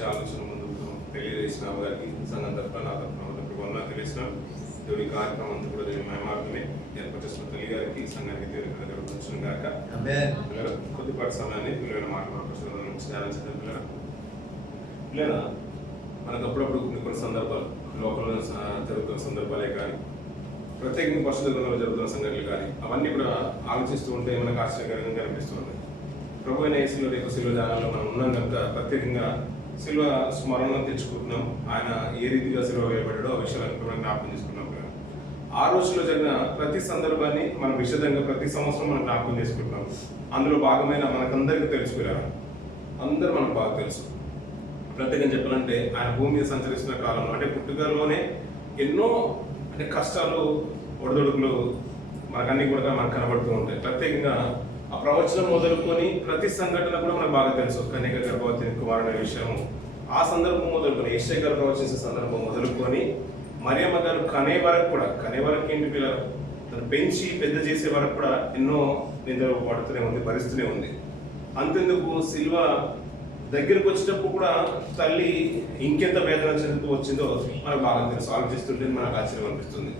మంచి ఆలోచన ముందు తెలియజేసిన గారికి సంఘం తరఫున నా తరఫున తెలిసిన దేవుడి కార్యక్రమం అంతా కూడా దేవుడి మహిమార్థమే ఏర్పాటు చేసిన తల్లి గారికి సంఘానికి దేవుడి వచ్చిన గాక కొద్దిపాటి సమయాన్ని పిల్లల మాట్లాడుతున్నాం పిల్లల పిల్లల మనకు అప్పుడప్పుడు కొన్ని సందర్భాలు లోకంలో జరుగుతున్న సందర్భాలే కానీ ప్రత్యేకంగా పరిశుద్ధ గ్రంథంలో జరుగుతున్న సంఘటనలు కానీ అవన్నీ కూడా ఆలోచిస్తూ ఉంటే మనకు ఆశ్చర్యకరంగా కనిపిస్తుంది. ప్రభు అయిన యేసులో రేపు శిలువ ధ్యానాల్లో మనం ఉన్నాం కనుక ప్రత్యేకంగా శిలువ స్మరణను తెచ్చుకుంటున్నాం. ఆయన ఏ రీతిగా శిలువ వేయబడ్డాడో ఆ విషయాలను కూడా జ్ఞాపకం చేసుకున్నాం. ఆ రోజుల్లో జరిగిన ప్రతి సందర్భాన్ని మనం విషదంగా ప్రతి సంవత్సరం మనం జ్ఞాపకం చేసుకుంటున్నాం. అందులో భాగమైన మనకందరికీ తెలుసుకున్నారు, అందరూ మనకు బాగా తెలుసు. ప్రత్యేకంగా చెప్పాలంటే ఆయన భూమి మీద సంచరిస్తున్న కాలంలో అంటే పుట్టుకలోనే ఎన్నో అంటే కష్టాలు ఒడిదొడుకులు మనకన్నీ కూడా మనకు కనబడుతూ ఉంటాయి. ప్రత్యేకంగా ఆ ప్రవచనం మొదలుకొని ప్రతి సంఘటన కూడా మనకు బాగా తెలుసు. కన్యక గర్భవతి కుమారుడు విషయము ఆ సందర్భం మొదలుకొని యెషయా గారు ప్రవచించే సందర్భం మొదలుకొని మరియమ్మ గారు కనే వరకు ఏంటి పిల్లలు తను పెంచి పెద్ద చేసే వరకు కూడా ఎన్నో నిందలు పడుతూనే ఉంది, భరిస్తూనే ఉంది. అంతెందుకు సిల్వ దగ్గరకు వచ్చేటప్పుడు కూడా తల్లి ఇంకెంత వేదన చెందుతూ వచ్చిందో మనకు బాగా తెలుసు. ఆలోచిస్తుంటే మనకు ఆశ్చర్యం అనిపిస్తుంది.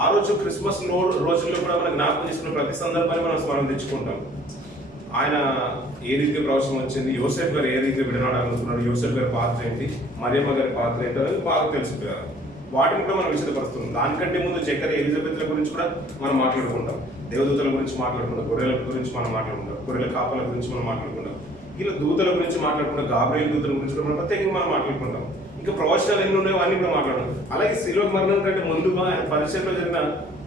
ఆ రోజు క్రిస్మస్ రోజుల్లో కూడా మనకు జ్ఞాపకం చేసుకున్న ప్రతి సందర్భాన్ని మనం స్మరణ తెచ్చుకుంటాం. ఆయన ఏ రీతిగా ప్రవచనం వచ్చింది, యోసేఫ్ గారు ఏ రీతిగా విడనాడాలనుకున్నాడు, యోసేఫ్ గారి పాత్ర ఏంటి, మరియమ్మ గారి పాత్ర ఏంటి అనేది బాగా తెలుసుకున్నారు. వాటిని కూడా మనం విషదపరుస్తున్నాం. దానికంటే ముందు జకర్యా ఎలిజబెత్ల గురించి కూడా మనం మాట్లాడుకుంటాం. దేవదూతల గురించి మాట్లాడుకుంటాం, గొర్రెల గురించి మనం మాట్లాడుకుంటాం, గొర్రెల కాపల గురించి మనం మాట్లాడుకుంటాం, ఇలా దూతల గురించి మాట్లాడుకుంటాం, గాబ్రియల్ దూతల గురించి కూడా మనం ప్రత్యేకంగా మనం మాట్లాడుకుంటాం. ఇంకా ప్రవచనాలు ఎన్ని ఉన్నాయో అన్ని కూడా మాట్లాడడం. అలాగే శిలువ మరణం కంటే ముందుగా ఆయన పరిచయంలో జరిగిన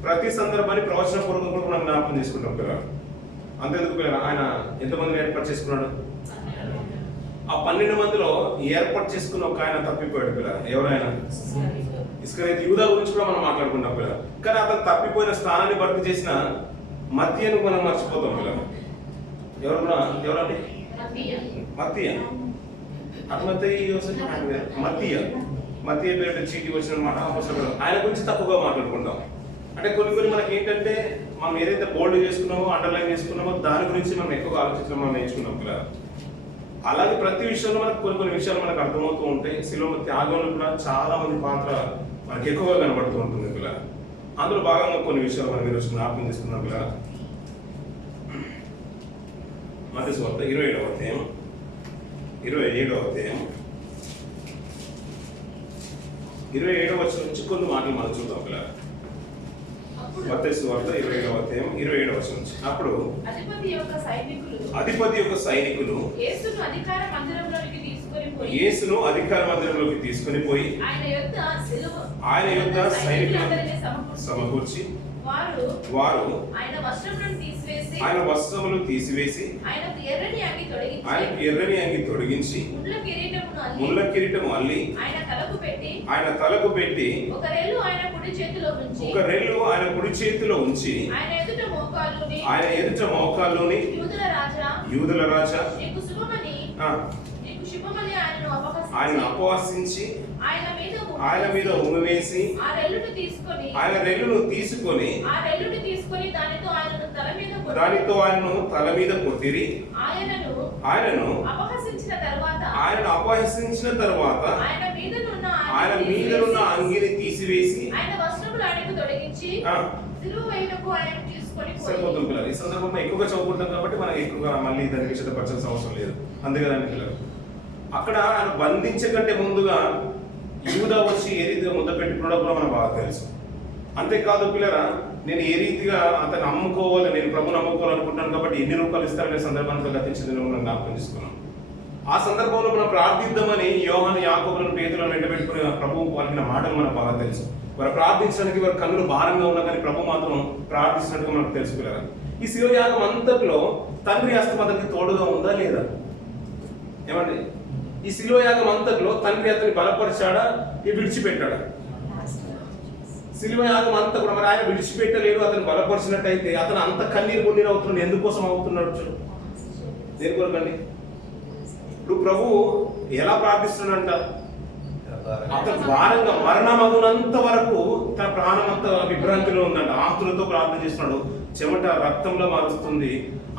ప్రతి సందర్భాన్ని ప్రవచన పూర్వకం కూడా మనం జ్ఞాపకం చేసుకుంటాం పిల్లలు. అంతేందుకు పిల్లలు ఆయన ఎంతమందిని ఏర్పాటు చేసుకున్నాడు? ఆ 12 మందిలో ఏర్పాటు చేసుకున్న ఒక ఆయన తప్పిపోయాడు పిల్లలు. ఎవరైనా ఇస్కరియోతు యూదా గురించి కూడా మనం మాట్లాడుకుంటాం పిల్లలు. కానీ అతను తప్పిపోయిన స్థానాన్ని భర్తీ చేసిన మత్తీయను మనం మర్చిపోతాం పిల్లలు. ఎవరండి? మత్తీయ పేరు చీటి వచ్చిన మాట ఆయన గురించి తక్కువగా మాట్లాడుకుంటాం. అంటే కొన్ని మనకి ఏంటంటే మనం ఏదైతే బోల్డ్ చేసుకున్నామో అండర్లైన్ చేసుకున్నామో దాని గురించి మనం ఎక్కువగా ఆలోచించడం మనం నేర్చుకున్నాం పిల్లలు. అలాగే ప్రతి విషయంలో మనకు కొన్ని విషయాలు మనకు అర్థమవుతూ ఉంటాయి. శిలువ త్యాగంలో కూడా చాలా మంది పాత్ర మనకి ఎక్కువగా కనబడుతూ ఉంటుంది పిల్లలు. అందులో భాగంగా కొన్ని విషయాలు మనం ఈరోజు జ్ఞాపకం చేసుకున్నాం పిల్లలు. మత్తయి సువార్త 27వ అధ్యాయం 27వ వచనం నుంచి కొన్ని మాటలు మనం చూద్దాం పిల్లలు. మత్తయి సువార్త 27వ అధ్యాయం 27వ వచనం నుంచి. అప్పుడు అధిపతి యొక్క సైనికులు యేసును అధికార మందిరంలోకి తీసుకొని పోయి ఆయన యొద్ద సైనికులను సమకూర్చి వారు ఆయన వస్త్రములు తీసివేసి ఆయనకు ఎర్రని అంగి తొడిగించి ముళ్ళ కిరీటము అల్లి ఆయన తలకు పెట్టి ఒక రెల్లు ఆయన కుడి చేతిలో ఉంచి ఆయన ఎదుట మోకాల్లోని యూదుల రాజా ఆయన అపవాసించి ఆయన మీద ఉమ్మివేసి ఆయన రెల్లును తీసుకొని దానితో ఆయనను తల మీద కొట్టిరి. ఆయనను అపహసించిన తర్వాత ఆయన మీదనున్న అంగిని తీసివేసి సరిపోతుంది పిల్లలు. ఈ సందర్భంలో ఎక్కువగా చదువుకుంటాం కాబట్టి మనకి ఎక్కువగా మళ్ళీ దాన్ని విషదపరచాల్సిన అవసరం లేదు. అందుకని పిల్లలు అక్కడ ఆయన బంధించకంటే ముందుగా యూదా వచ్చి ఏ రీతిగా ముద్ద పెట్టుకున్నాడో కూడా మనకు బాగా తెలుసు. అంతేకాదు పిల్లరా, నేను ఏ రీతిగా అతను అమ్ముకోవాలి, నేను ప్రభుని అమ్ముకోవాలనుకుంటున్నాను కాబట్టి ఎన్ని రూపాయలు ఇస్తారనే సందర్భాన్ని గతించింది మనం జ్ఞాపకం చేసుకున్నాం. ఆ సందర్భంలో మనం ప్రార్థిద్దామని యోహాను యాకోబులను పేతులను వెంటబెట్టుకుని ప్రభువు పలికిన మాటలు మనకు బాగా తెలుసు. వారు ప్రార్థించడానికి వారి కన్నులు భారంగా ఉన్నా కానీ ప్రభు మాత్రం ప్రార్థిస్తున్నట్టుగా మనకు తెలుసు పిల్లరా. ఈ శివయాగం అంతట్లో తండ్రి హస్తం అతనికి తోడుగా ఉందా లేదా? ఏమండి, ఈ శిలువయాగం అంతట్లో తండ్రి అతన్ని బలపరిచాడా, విడిచిపెట్టాడా? శిలువయాగం అంతా కూడా మరి ఆయన విడిచిపెట్టలేడు, అతను బలపరిచినట్టయితే అతను అంత కన్నీరు కొన్నీరు అవుతున్నాడు. ఎందుకోసం అవుతున్నాడు? దేని కొరకండి? ఇప్పుడు ప్రభు ఎలా ప్రార్థిస్తున్నాడంట? అతను భారంగా మరణమగునంత వరకు తన ప్రాణం అంతా విభ్రాంతిలో ఉందంట. ఆస్తులతో ప్రార్థన చేస్తున్నాడు. చెమట రక్తంలో మారుస్తుంది.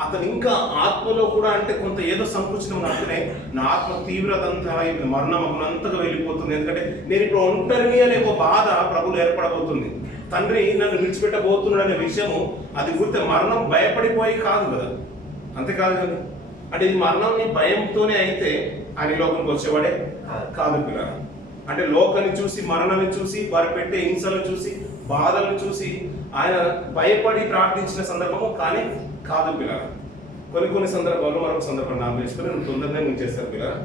అతను ఇంకా ఆత్మలో కూడా అంటే కొంత ఏదో సంకుచనం అంటేనే నా ఆత్మ తీవ్రత అంతా మరణం అంతగా వెళ్ళిపోతుంది. ఎందుకంటే నేను ఇప్పుడు ఒంటరిని అనే ఒక బాధ ప్రభులు ఏర్పడబోతుంది. తండ్రి నన్ను విడిచిపెట్టబోతున్నాడు అనే విషయము అది గుర్తు. మరణం భయపడిపోయి కాదు కదా, అంతేకాదు కదా. అంటే ఇది మరణాన్ని భయంతోనే అయితే ఆయన లోకంకి వచ్చేవాడే కాదు పిల్లలు. అంటే లోకాన్ని చూసి, మరణాన్ని చూసి, వారు పెట్టే హింసలను చూసి, బాధలను చూసి ఆయన భయపడి ప్రార్థించిన సందర్భము కానీ కాదు పిల్లలు. కొన్ని సందర్భాల్లో మరొక సందర్భం నాకు తెలుసుకుని నేను తొందరగా ఉంచేస్తారు పిల్లలు.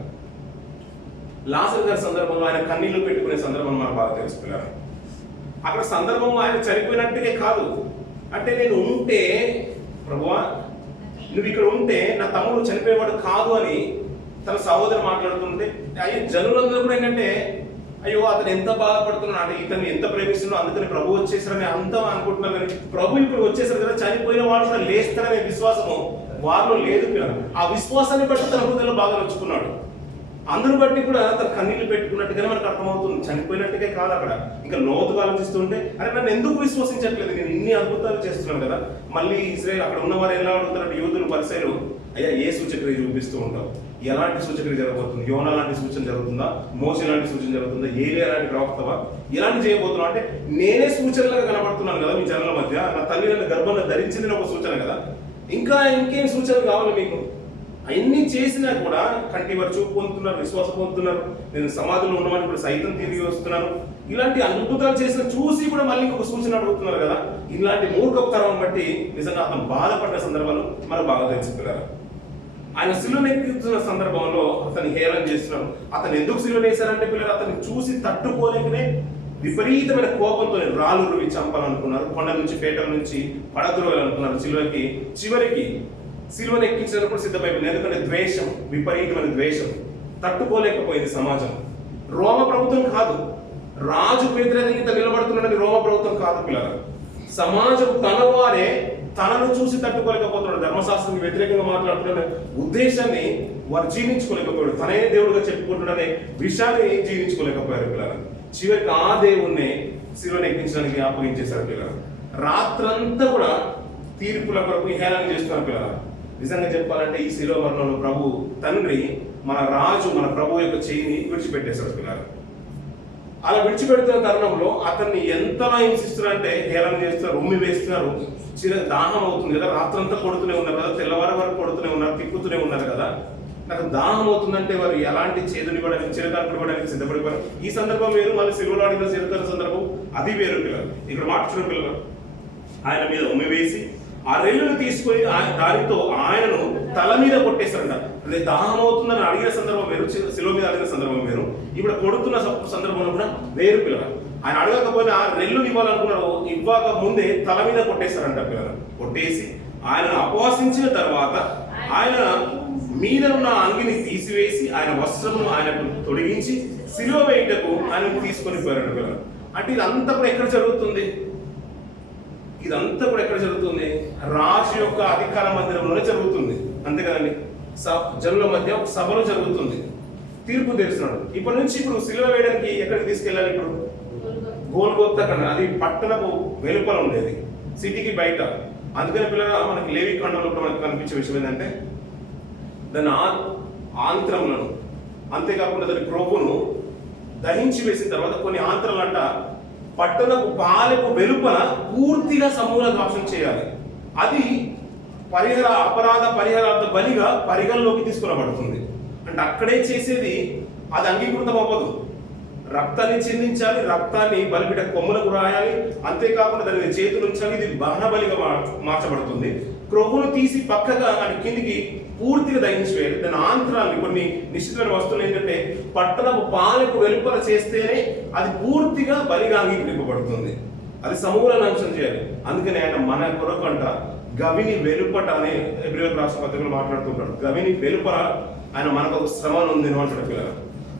లాజరు గారి సందర్భంలో ఆయన కన్నీళ్లు పెట్టుకునే సందర్భం మనకు బాగా తెలుసు పిల్లలు. అక్కడ సందర్భం ఆయన చనిపోయినట్టుగా కాదు. అంటే నేను ఉంటే ప్రభువా నువ్వు ఇక్కడ ఉంటే నా తమ్ముడు చనిపోయేవాడు కాదు అని తన సహోదరు మాట్లాడుతుంటే అయ్యో జనులందరూ కూడా ఏంటంటే అయ్యో అతను ఎంత బాధపడుతున్నాడు, అంటే ఇతన్ని ఎంత ప్రేమిస్తున్నాడు, అందుకని ప్రభు వచ్చేసారని అంతా అనుకుంటున్నారు. కానీ ప్రభు ఇప్పుడు వచ్చేసారు కదా, చనిపోయిన వాడు కూడా లేస్తారనే విశ్వాసము వారిలో లేదు పిల్లలు. ఆ విశ్వాసాన్ని బట్టి తన హృదయంలో బాగా నచ్చుకున్నాడు. అందరూ బట్టి కూడా తన కన్నీళ్లు పెట్టుకున్నట్టుగానే మనకు అర్థమవుతుంది. చనిపోయినట్టుగా కాదు. అక్కడ ఇంకా లోతుగా ఆలోచిస్తుంటే అరే నన్ను ఎందుకు విశ్వసించట్లేదు, నేను ఇన్ని అద్భుతాలు చేస్తున్నాను కదా. మళ్ళీ ఇశ్రాయేలు అక్కడ ఉన్నవారు ఎలా అడుగుతారంటే యూదులు పరిసయ్యులు, అయ్యా ఏ సూచక్రియ చూపిస్తూ ఉంటావు, ఎలాంటి సూచక్రియ జరగబోతుంది, యోనా లాంటి సూచన జరుగుతుందా, మోసే లాంటి సూచన జరుగుతుందా, ఏలియా లాంటి ప్రవక్తవా, ఎలాంటి చేయబోతున్నావు అంటే నేనే సూచనలుగా కనబడుతున్నాను కదా మీ జనాల మధ్య, నా తల్లి నన్ను గర్భంలో ధరించింది ఒక సూచన కదా, ఇంకా ఇంకేం సూచనలు కావాలి మీకు. అన్ని చేసినా కూడా కంటి వారు చూపు పొందుతున్నారు, విశ్వాసం పొందుతున్నారు, నేను సమాధిలో ఉన్నవాడిని ఇప్పుడు సైతం తిరిగి వస్తున్నాను, ఇలాంటి అద్భుతాలు చేసిన చూసి కూడా మళ్ళీ ఇంకొక సూచన అడుగుతున్నారు కదా. ఇలాంటి మూర్ఖపు తరం బట్టి నిజంగా అతను బాధపడ్డ సందర్భాలు మనకు బాగా తెలుసుకున్నారు. ఆయన సిలువను ఎక్కుతున్న సందర్భంలో అతన్ని హేళన చేస్తున్నారు. అతను ఎందుకు సిలువను వేశారంటే పిల్లలు అతన్ని చూసి తట్టుకోలేకనే విపరీతమైన కోపంతో రాళ్ళు రువి చంపాలనుకున్నారు, కొండ నుంచి పేటల నుంచి పడద్రోయాలనుకున్నారు. సిలువకి చివరికి సిలువను ఎక్కించినప్పుడు సిద్ధమైపోయింది. ఎందుకంటే ద్వేషం, విపరీతమైన ద్వేషం తట్టుకోలేకపోయింది సమాజం. రోమ ప్రభుత్వం కాదు, రాజు వ్యతిరేకంగా నిలబడుతున్నది రోమ ప్రభుత్వం కాదు పిల్లలు. సమాజం తన వారే తనను చూసి తట్టుకోలేకపోతున్నాడు, ధర్మశాస్త్రానికి వ్యతిరేకంగా మాట్లాడుతున్న ఉద్దేశాన్ని వారు జీవించుకోలేకపోయాడు. తనే దేవుడుగా చెప్పుకుంటున్ననే విషయాన్ని జీవించుకోలేకపోయారు పిల్లలు. చివరికి ఆ దేవుణ్ణి సిలువను ఎక్కించడానికి అప్పగించేశారు పిల్లలు. రాత్రంతా కూడా తీర్పుల కొరకు హేళన చేస్తున్నారు పిల్లలు. నిజంగా చెప్పాలంటే ఈ శిలువ మరణంలో ప్రభు తండ్రి మన రాజు మన ప్రభు యొక్క చేయిని విడిచిపెట్టేశారు పిల్లలు. అలా విడిచిపెడుతున్న తరుణంలో అతన్ని ఎంతలా హింసిస్తున్నారంటే హేళన చేస్తున్నారు, ఉమ్మి వేస్తున్నారు. దాహం అవుతుంది కదా, రాత్రంతా కొడుతూనే ఉన్నారు కదా, తెల్లవారి వరకు కొడుతూనే ఉన్నారు, తిప్పుతూనే ఉన్నారు కదా. నాకు దాహం అవుతుందంటే వారు ఎలాంటి చేదుని ఇవ్వడానికి, చిరకాకులు ఇవ్వడానికి సిద్ధపడిపోయారు. ఈ సందర్భం వేరు, మళ్ళీ సిలువలో అడిగిన చిరకాల సందర్భం అది వేరు పిల్లలు. ఇక్కడ మాట్లాడిన పిల్లలు ఆయన మీద ఉమ్మి వేసి ఆ రెల్లును తీసుకొని దానితో ఆయనను తల మీద కొట్టేశారంట. అదే దాహం అవుతుందని అడిగిన సందర్భం వేరు, శిలువ మీద అడిగిన సందర్భం వేరు. ఇప్పుడు కొడుతున్న సందర్భంలో కూడా వేరు పిల్లలు. ఆయన అడగకపోయినా ఆ రెల్లుని ఇవ్వాలనుకున్నాడు, ఇవ్వక ముందే తల మీద కొట్టేశారంట పిల్లలు. కొట్టేసి ఆయనను అపవాసించిన తర్వాత ఆయన మీద ఉన్న అంగిని తీసివేసి ఆయన వస్త్రమును ఆయనకు తొలగించి శిలువ వేయుటకు ఆయనకు తీసుకొని పోయారంట పిల్లలు. అంటే ఇదంతా కూడా ఎక్కడ జరుగుతుంది? ఇదంతా కూడా ఎక్కడ జరుగుతుంది? రాజు యొక్క అధికార మందిరంలోనే జరుగుతుంది, అంతే కదండి. జనుల మధ్య ఒక సభలో జరుగుతుంది. తీర్పు తెలుస్తున్నాడు. ఇప్పటి నుంచి ఇప్పుడు సిలువ వేయడానికి ఎక్కడికి తీసుకెళ్ళాలి? ఇప్పుడు గోల్గొత్తా కన్నా, అది పట్టణపు వెలుపల ఉండేది, సిటీకి బయట. అందుకని పిల్లల మనకి లేవి ఖండంలో మనకు కనిపించే విషయం ఏంటంటే దాని ఆంత్రములను, అంతేకాకుండా దాని క్రొవ్వును దహించి వేసిన తర్వాత కొన్ని ఆంత్రాలంట పట్టణపు పాలెపు వెలుపల పూర్తిగా సమూల ధ్వంసం చేయాలి. అది అపరాధ పరిహారార్థ బలిగా పరిగణలోకి తీసుకురాబడుతుంది. అంటే అక్కడే చేసేది అది అంగీకృతం అవ్వదు. రక్తాన్ని చెందించాలి, రక్తాన్ని బలిపీఠ కొమ్ములకు రాయాలి, అంతేకాకుండా దాని చేతులు ఉంచాలి. ఇది దహన బలిగా మార్చబడుతుంది. క్రొవ్వును తీసి పక్కగా అది కిందికి పూర్తిగా దహించి వేయాలి. దాని ఆంతరాన్ని కొన్ని నిశ్చితమైన వస్తువులు ఏంటంటే పట్టణపు పాలకు వెలుపల చేస్తేనే అది పూర్తిగా బలిగా అంగీకరింపబడుతుంది. అది సమూల నాశనం చేయాలి. అందుకని ఆయన మన కొరకంట గవిని వెలుపట అనే హెబ్రీయులకు రాసిన పత్రికలో మాట్లాడుతుంటాడు. గవిని వెలుపల ఆయన మనకు ఒక శ్రమను ఉంది అంటాడు పిల్లలు.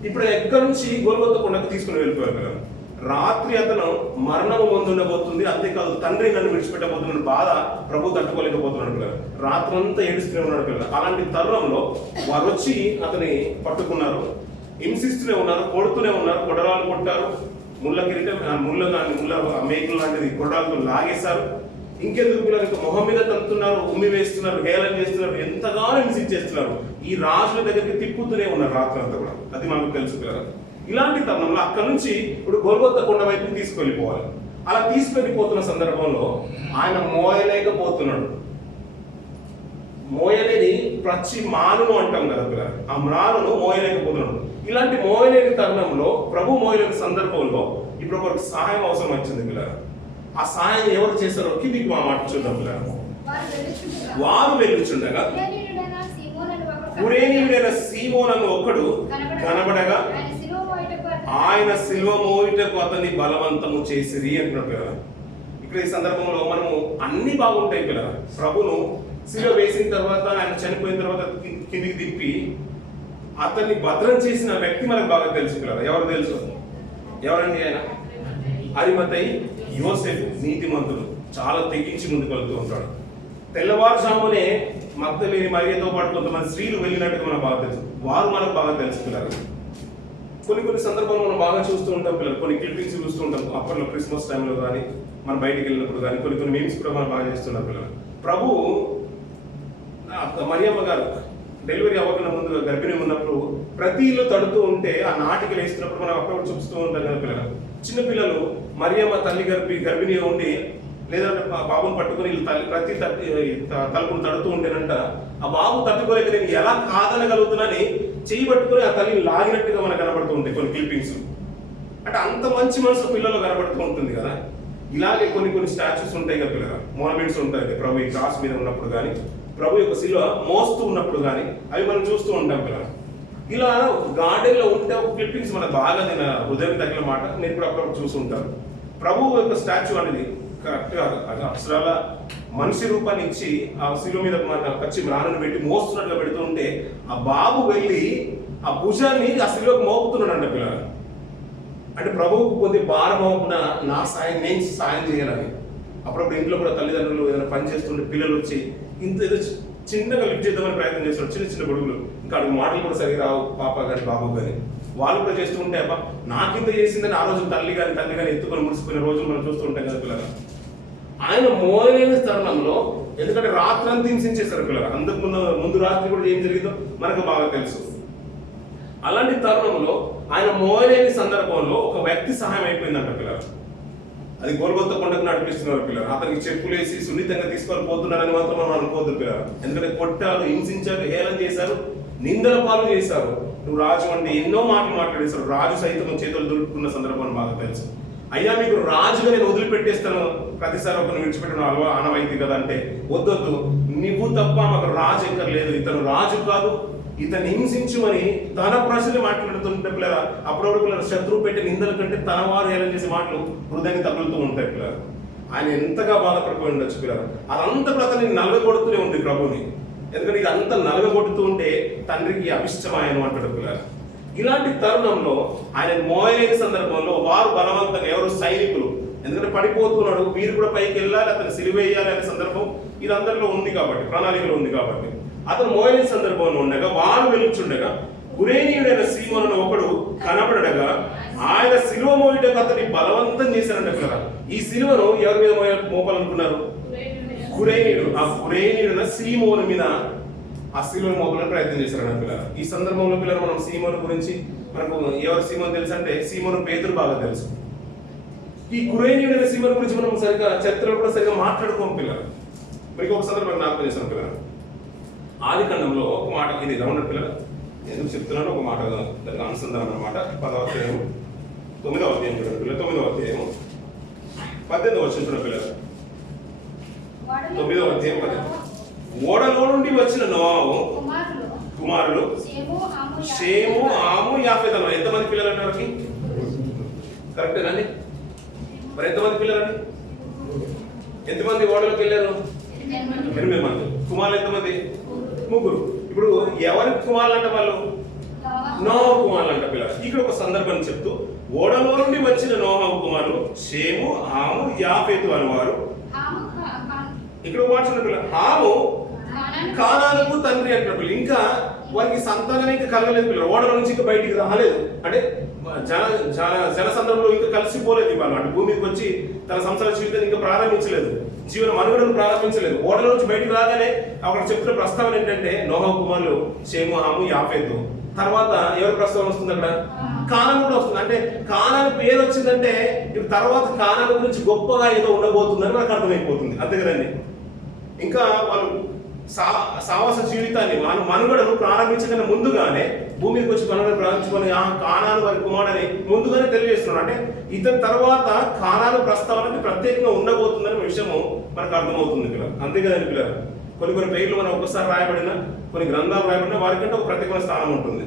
ఇప్పుడు ఎక్కడి నుంచి గొల్గొత్తా కొండకు తీసుకుని వెళ్ళిపోయారు పిల్లలు. రాత్రి అతను మరణము పొందుండబోతుంది, అంతేకాదు తండ్రి నన్ను విడిచిపెట్టబోతున్నాడు బాధ ప్రభు తట్టుకోలేకపోతున్నాడు పిల్లలు. రాత్రంతా ఏడుస్తూనే ఉన్నాడు పిల్లలు. అలాంటి తరుణంలో వారు వచ్చి అతని పట్టుకున్నారు, హింసిస్తూనే ఉన్నారు, కొడుతూనే ఉన్నారు. కొడరాలు కొట్టారు, ముళ్ళ కిరీటం ముళ్ళ మేకులు లాంటిది కొడరాలతో లాగేశారు. ఇంకెందుకు పిల్లలు ఇంకా మొహం మీద తంతున్నారు, ఉమ్మి వేస్తున్నారు, హేళన చేస్తున్నారు, ఎంతగానో హింసించేస్తున్నారు. ఈ రాజుల దగ్గరికి తిప్పుతూనే ఉన్నారు రాత్రి అంతా కూడా. అది మనకు తెలుసు పిల్లలు. ఇలాంటి తరుణంలో అక్కడ నుంచి ఇప్పుడు గొల్గొతా కొండ వైపు తీసుకెళ్ళిపోవాలి. అలా తీసుకెళ్ళిపోతున్న సందర్భంలో ఆయన మోయలేకపోతున్నాడు. మోయలేని ప్రతి మానును అంటాం కదా పిల్లలు, ఆ మ్రానును మోయలేకపోతున్నాడు. ఇలాంటి మోయలేని తరుణంలో, ప్రభు మోయలేని సందర్భంలో ఇప్పుడు ఒకరికి సహాయం అవసరం వచ్చింది పిల్లలు. ఆ సహాయం ఎవరు చేశారో కిందికి మా మాట చూద్దాం పిల్లలు. వారు వెళ్ళుచుండగా కురేనీయుడైన సీమోను అను ఒకడు కనబడగా ఆయన సిలువ మోయుటకు అతన్ని బలవంతము చేసిరి అంటున్నాడు కదా. ఇక్కడ ఈ సందర్భంలో మనము అన్ని బాగుంటాయి పిల్లలు. ప్రభును సిలువ వేసిన తర్వాత, ఆయన చనిపోయిన తర్వాత కిందికి దింపి అతన్ని భద్రం చేసిన వ్యక్తి మనకు బాగా తెలుసు పిల్లలు. ఎవరు తెలుసు? ఎవరండి ఆయన? అరిమతయి యోసేపు, నీతిమంతుడు, చాలా తెగించి ముందుకు వెళ్తూ ఉంటాడు. తెల్లవారుజామునే మగ్దలేని మరియతో పాటు కొంతమంది స్త్రీలు వెళ్ళినట్టుగా మనకు బాగా తెలుసు. వారు మనకు బాగా తెలుసు పిల్లలు. కొన్ని సందర్భాలు మనం బాగా చూస్తూ ఉంటాం పిల్లలు. కొన్ని క్లిప్పింగ్స్ చూస్తూ ఉంటాం అప్పట్లో, క్రిస్మస్ టైంలో కానీ, మనం బయటికి వెళ్ళినప్పుడు కానీ కొన్ని మీమ్స్ కూడా మనం బాగా చేస్తున్నాం పిల్లలు. ప్రభు మరియమ్మ గారు డెలివరీ అవ్వకుండా ముందు గర్భిణి ఉన్నప్పుడు ప్రతి ఇల్లు తడుతూ ఉంటే ఆ నాటికలు వేస్తున్నప్పుడు మనం అప్పుడప్పుడు చూస్తూ ఉంటాం కదా పిల్లలు. చిన్నపిల్లలు మరియమ్మ తల్లి గర్భిణిగా ఉండి లేదంటే బాబుని పట్టుకుని ప్రతి తలుపును తడుతూ ఉంటేనంట ఆ బాబు తట్టుకోలేక నేను ఎలా కాదనగలుగుతున్నానని చెయ్యి పట్టుకుని ఆ తల్లిని లాగినట్టుగా మనకు కనబడుతూ ఉంటాయి కొన్ని క్లిప్పింగ్స్. అంటే అంత మంచి మనసు పిల్లలు కనబడుతూ ఉంటుంది కదా. ఇలాగే కొన్ని స్టాచ్యూస్ ఉంటాయి కదా పిల్లలు, మోనమెంట్స్ ఉంటాయి ప్రభు ఈ క్రాస్ మీద ఉన్నప్పుడు కానీ, ప్రభు యొక్క శిలువ మోస్తూ ఉన్నప్పుడు కానీ అవి మనం చూస్తూ ఉంటాం పిల్లలు. ఇలా గార్డెన్లో ఉంటే ఒక క్లిప్పింగ్స్ మనకు బాగా నేను హృదయం తగిన మాట నేను కూడా అప్పుడప్పుడు చూస్తుంటాను. ప్రభు యొక్క స్టాచ్యూ అనేది కరెక్ట్గా అక్షరాల మనిషి రూపాన్ని ఇచ్చి ఆ శిలువ మీద మన పచ్చి మ్రాణను పెట్టి మోస్తున్నట్టుగా పెడుతూ ఉంటే ఆ బాబు వెళ్ళి ఆ భుజాన్ని ఆ శిలువకు మోపుతున్నాడు అంట పిల్లలు. అంటే ప్రభువుకు కొద్ది భారం అవ్వకుండా నేను సాయం చేయాలని. అప్పుడప్పుడు ఇంట్లో కూడా తల్లిదండ్రులు ఏదైనా పని చేస్తుంటే పిల్లలు వచ్చి ఇంత ఏదో చిన్నగా లిఫ్ట్ చేద్దామని ప్రయత్నం చేస్తారు, చిన్న గొడుగులు. ఇంకా అడుగు మాటలు కూడా సరిగా రావు పాప కానీ బాబు కానీ. వాళ్ళు కూడా చేస్తూ ఉంటే అబ్బా నాకింత చేసిందని ఆ రోజు తల్లి కానీ ఎత్తుకొని ముడిసిపోయిన రోజులు మనం చూస్తూ ఉంటాం కదా పిల్లలు. ఆయన మోయలేని తరుణంలో, ఎందుకంటే రాత్రి అంతా హింసించేశారు పిల్లలు. అందుకు ముందు రాత్రి కూడా ఏం జరిగిందో మనకు బాగా తెలుసు. అలాంటి తరుణంలో ఆయన మోయలేని సందర్భంలో ఒక వ్యక్తి సహాయం అయిపోయిందంట పిల్లలు. అది గొల్గొతా కొండకు నడిపిస్తున్నారు పిల్లలు. అతనికి చెప్పులేసి సున్నితంగా తీసుకొని పోతున్నారని మాత్రం మనం అనుకోవద్దు పిల్లలు. ఎందుకంటే కొట్టారు, హింసించారు, హేళన చేశారు, నిందల పాలు చేశారు. నువ్వు రాజు అంటే ఎన్నో మాటలు మాట్లాడేశారు. రాజు సైతం చేతులు దొరుకుతున్న సందర్భం బాగా తెలుసు. అయ్యా మీకు రాజుగా నేను వదిలిపెట్టేస్తాను, ప్రతిసారి ఒకరిని విడిచిపెట్టడం ఆనవాయితీ కదా అంటే, వద్దొద్దు, నువ్వు తప్ప మాకు రాజు ఎక్కర్లేదు, ఇతను రాజు కాదు, ఇతను హింసించుమని తన ప్రజలు మాట్లాడుతుంటే పిల్లల అప్పుడప్పుడు పిల్లలు శత్రువు పెట్టి నిందల కంటే తన వారు హేళన చేసే మాటలు హృదయాన్ని తగులుతూ ఉంటాయి పిల్లలు. ఆయన ఎంతగా బాధపడిపోయి ఉండొచ్చు పిల్లలు. అదంతా కూడా అతన్ని నలగొడుతూనే ఉంది ప్రభుని. ఎందుకంటే ఇది అంతా నలగొడుతూ ఉంటే తండ్రికి అభిష్టమాయను అంటాడు పిల్లలు. ఇలాంటి తరుణంలో ఆయన మోయలేని సందర్భంలో వారు బలవంతంగా, ఎవరు సైనికులు, ఎందుకంటే పడిపోతున్నాడు, వీరు కూడా పైకి వెళ్ళాలి, అతను సిలువేయాలి అనే సందర్భం ఇది అందరిలో ఉంది కాబట్టి, ప్రణాళికలో ఉంది కాబట్టి అతను మోయలేని సందర్భంలో ఉండగా వారు వెలుచుండగా కురేనీయుడైన సీమోను ఒకడు కనబడగా ఆయన సిలువ మోయటకు అతన్ని బలవంతం చేశారంట పిల్లలు. ఈ సిలువను ఎవరి మీద మోపాలనుకున్నారు? కురేనీయుడు. ఆ కురేనీయుడైన సీమోను మీద ఆ సిలువను మోపాలని ప్రయత్నం చేశారన్న పిల్లలు. ఈ సందర్భంలో పిల్లలు మనం సీమోను గురించి, మనకు ఎవరు సీమోను తెలుసు అంటే సీమోను పేతురు బాగా తెలుసు. ఈ కురేనీయుడైన సీమోను గురించి మనం సరిగా చరిత్రలో కూడా సరిగా మాట్లాడుకోం పిల్లలు. మీకు ఒక సందర్భం జ్ఞాపకం చేశాను పిల్లలు. ఆదికాండంలో ఒక మాట, ఇది రౌండ్ పిల్లలు ఎందుకు చెప్తున్నాను, ఒక మాట దానికి అనుసంధానం అన్నమాట. 10వ అధ్యాయం 9వ అధ్యాయం చూడండి పిల్లలు. 9వ అధ్యాయం 18వ వచనం చూడండి పిల్లలు. 9వ అధ్యాయం 18. ఓడలో నుండి వచ్చిన నోవాహు కుమారులు షేము, ఆము, యాఫెతు. ఎంతమంది పిల్లలు అంటారు? కరెక్టేనండి? మరి ఎంతమంది పిల్లలండి? ఎంతమంది ఓడలోకి వెళ్ళారు? 8 మంది. కుమారులు ఎంతమంది? 3. ఇప్పుడు ఎవరి కుమారులు అంట వాళ్ళు? నోవాహు కుమారులు అంట పిల్లలు. ఇక్కడ ఒక సందర్భాన్ని చెప్తూ, ఓడలో నుండి వచ్చిన నోవాహు కుమారులు షేము, ఆము, యాఫెతు అనేవారు. ఇక్కడ మాట పిల్లలు. హాము కానానుకు తండ్రి అంటున్నప్పుడు ఇంకా వారికి సంతానం ఇంకా కలగలేదు, పిల్లలు ఓడల నుంచి ఇంకా బయటికి రాలేదు, అంటే జనసంద్రంలో ఇంకా కలిసిపోలేదు వాళ్ళు, అంటే భూమికి వచ్చి తన సంసార జీవితాన్ని ఇంకా ప్రారంభించలేదు, జీవన మనుగడను ప్రారంభించలేదు. ఓడల నుంచి బయటికి రాగానే అక్కడ చెప్తున్న ప్రస్తావన ఏంటంటే నోహా కుమారులు షేము, హాము, యాఫెతు. తర్వాత ఎవరి ప్రస్తావన వస్తుంది అక్కడ? కానాను కూడా వస్తుంది. అంటే కానాను పేరు వచ్చిందంటే ఇప్పుడు తర్వాత కానాను గురించి గొప్పగా ఏదో ఉండబోతుందని మనకు అర్థమైపోతుంది, అంతే కదండి. ఇంకా వాళ్ళు సావాస జీవితాన్ని మనుగడను ప్రారంభించకన్నా ముందుగానే భూమికి వచ్చి మనుగడ ప్రారంభించుకొని కానాను వారి కుమారుడని ముందుగానే తెలియజేస్తున్నాడు. అంటే ఇతని తర్వాత కానాను ప్రస్తావనకి ప్రత్యేకంగా ఉండబోతుందనే విషయము మనకు అర్థమవుతుంది పిల్లలు, అంతే కదండి పిల్లలు. కొన్ని పేర్లు మనం ఒక్కసారి రాయబడిన, కొన్ని గ్రంథాలు రాయబడిన వారికంటే ఒక ప్రత్యేకమైన స్థానం ఉంటుంది.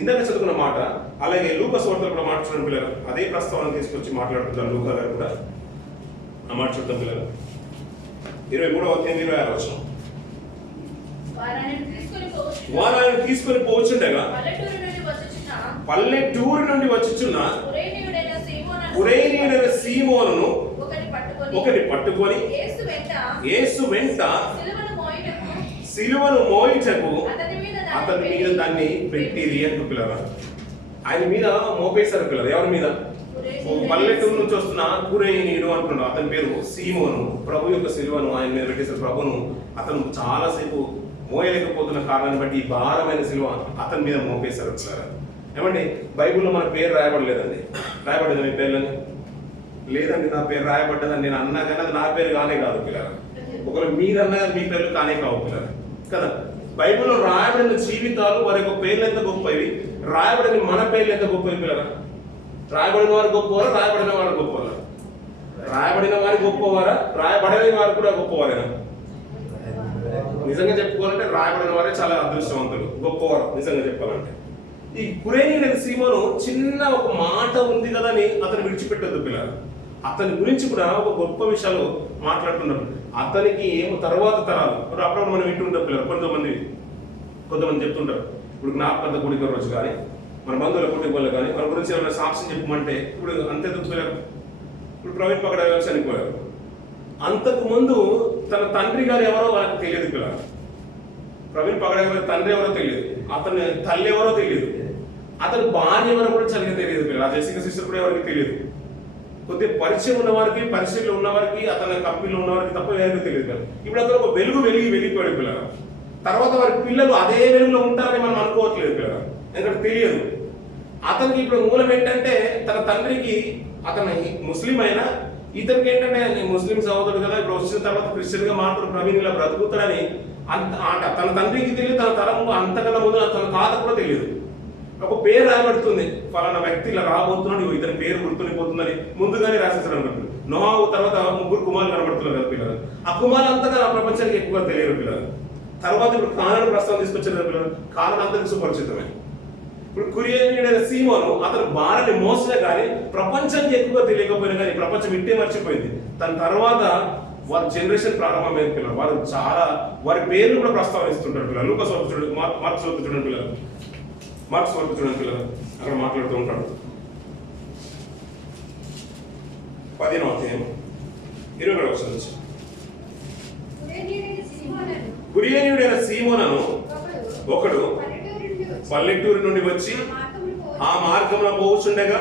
ఇందాక చదువుకున్న మాట, అలాగే లూకా సువార్తలో కూడా మాట చూడండి పిల్లలు, అదే ప్రస్తావన తీసుకొచ్చి మాట్లాడుతున్నారు లూకా గారు కూడా. ఆ మాట చూద్దాం పిల్లలు, 23వ అధ్యాయం 26వ వచనం. వారు ఆయన తీసుకొని పోవచ్చుండగా పల్లెటూరు నుండి వచ్చుచున్న కురేనీయుడైన సీమోనును ఒకటి పట్టుకొని యేసు వెంట సిలువను మోయించకు అతని మీద దాన్ని పెట్టిరి అని పిల్లరా. ఆయన మీద మోపేశారు పిల్లలు. ఎవరి మీద? పల్లెటూరు నుంచి వస్తున్న కురేనీయుడు అంటున్నాడు, అతని పేరు సీమోను. ప్రభు యొక్క సిలువను ఆయన మీద పెట్టేశారు. ప్రభును అతను చాలాసేపు మోయలేకపోతున్న కారణాన్ని బట్టి ఈ భారమైన సిలువ అతని మీద మోపేశారు పిల్లరా. ఏమండి, బైబిల్లో మన పేరు రాయబడలేదండి. రాయబడేది మీ పేర్లని? లేదండి, నా పేరు రాయబడ్డదని నేను అన్నా కానీ అది నా పేరు కానే కాదు పిల్లరా. ఒకవేళ మీరన్నా మీ పేర్లు కానే కావు పిల్లరా కదా. బైబిల్లో రాయబడిన జీవితాలు వారి యొక్క పేర్లు ఎంత గొప్పవి, రాయబడిన మన పేర్లు ఎంత గొప్పవి పిల్లరా. రాయబడిన వారు గొప్పవారా, రాయబడిన వారు గొప్పవారా? రాయబడిన వారు గొప్పవారా, రాయబడిన వారు కూడా గొప్పవారేనా? నిజంగా చెప్పుకోవాలంటే రాయబడిన వారే చాలా అదృష్టవంతులు, గొప్పవారు నిజంగా చెప్పాలంటే. ఈ కురేనీయుడైన సీమోను చిన్న ఒక మాట ఉంది కదా అని అతను విడిచిపెట్టద్దు పిల్లలు. అతని గురించి కూడా ఒక గొప్ప విషయాలు మాట్లాడుతున్నారు. అతనికి ఏమో తర్వాత తరాలు అప్పుడప్పుడు మనం వింటుంటాం పిల్లలు. కొంతమంది చెప్తుంటారు, ఇప్పుడు జ్ఞాపకత కూడిక రోజు కానీ మన బంధువుల కుటుంబాలు కానీ మన గురించి ఏమైనా సాక్ష్యం చెప్పమంటే ఇప్పుడు అంతే పిల్లలు. ఇప్పుడు ప్రవీణ్ పగడ గారు చనిపోయారు. అంతకు ముందు తన తండ్రి గారు ఎవరో వాళ్ళకి తెలియదు పిల్లలు. ప్రవీణ్ పగడ గారి తండ్రి ఎవరో తెలియదు, అతని తల్లి ఎవరో తెలియదు, అతని భార్య ఎవరో కూడా చదివి తెలియదు పిల్లలు. ఆ జెసికా సిస్టర్ కూడా ఎవరికి తెలియదు. కొద్దిగా పరిచయం ఉన్నవారికి, పరిచయంలో ఉన్నవారికి, అతని కంపెనీలో ఉన్నవారికి తప్ప ఎవరికి తెలియదు పిల్లలు. ఇప్పుడు అతను ఒక వెలిగిపోయాడు పిల్లలు. తర్వాత వారి పిల్లలు అదే వెలుగులో ఉంటారని మనం అనుకోవట్లేదు పిల్లలు, ఎందుకంటే తెలియదు. అతనికి ఇప్పుడు మూలం ఏంటంటే తన తండ్రికి, అతను ముస్లిం అయినా ఇతనికి ఏంటంటే ముస్లిం సహోదరుడు కదా, ఇప్పుడు వచ్చిన తర్వాత క్రిస్టియన్ గా మాత్రం ప్రవీణ్ ఇలా బ్రతుకుతాడని తన తండ్రికి తెలియదు, తన తరం అంతకన్నా ముందు తన తాత కూడా తెలియదు. ఒక పేరు రాయబడుతుంది, ఫలానా వ్యక్తి ఇలా రాబోతున్నాడు, ఇతని పేరు గుర్తుండిపోతుందని ముందుగానే రాసేసాడు అన్నట్టు. నోహు తర్వాత 3 కుమారులు కనబడుతున్నారు కదా పిల్లలు. ఆ కుమారులు అంతగా ఆ ప్రపంచానికి ఎక్కువగా తెలియదు పిల్లలు. తర్వాత ఇప్పుడు కానాను ప్రస్తావన తీసుకొచ్చారు పిల్లలు. కానాను అందరికి సుపరిచితమే. ఇప్పుడు కురేనీయుడైన సీమోను అతను భార్యని మోసినా కానీ ప్రపంచానికి ఎక్కువగా తెలియకపోయినా కానీ ప్రపంచం ఇంటే మర్చిపోయింది. దాని తర్వాత వారి జనరేషన్ ప్రారంభమైన పిల్లలు వారు చాలా వారి పేర్లు కూడా ప్రస్తావనిస్తుంటారు పిల్లలు. లూకా సువార్త చూడండి, మార్కు సువార్త చూడండి పిల్లలు, మార్కు సువార్త చూడండి పిల్లలు, అక్కడ మాట్లాడుతూ ఉంటాడు. 10వ అధ్యాయం 20వ వచనం నుంచి. కురేనీయుడైన సీమోనను ఒకడు పల్లెటూరు నుండి వచ్చి ఆ మార్గంలో పోవచ్చుండగా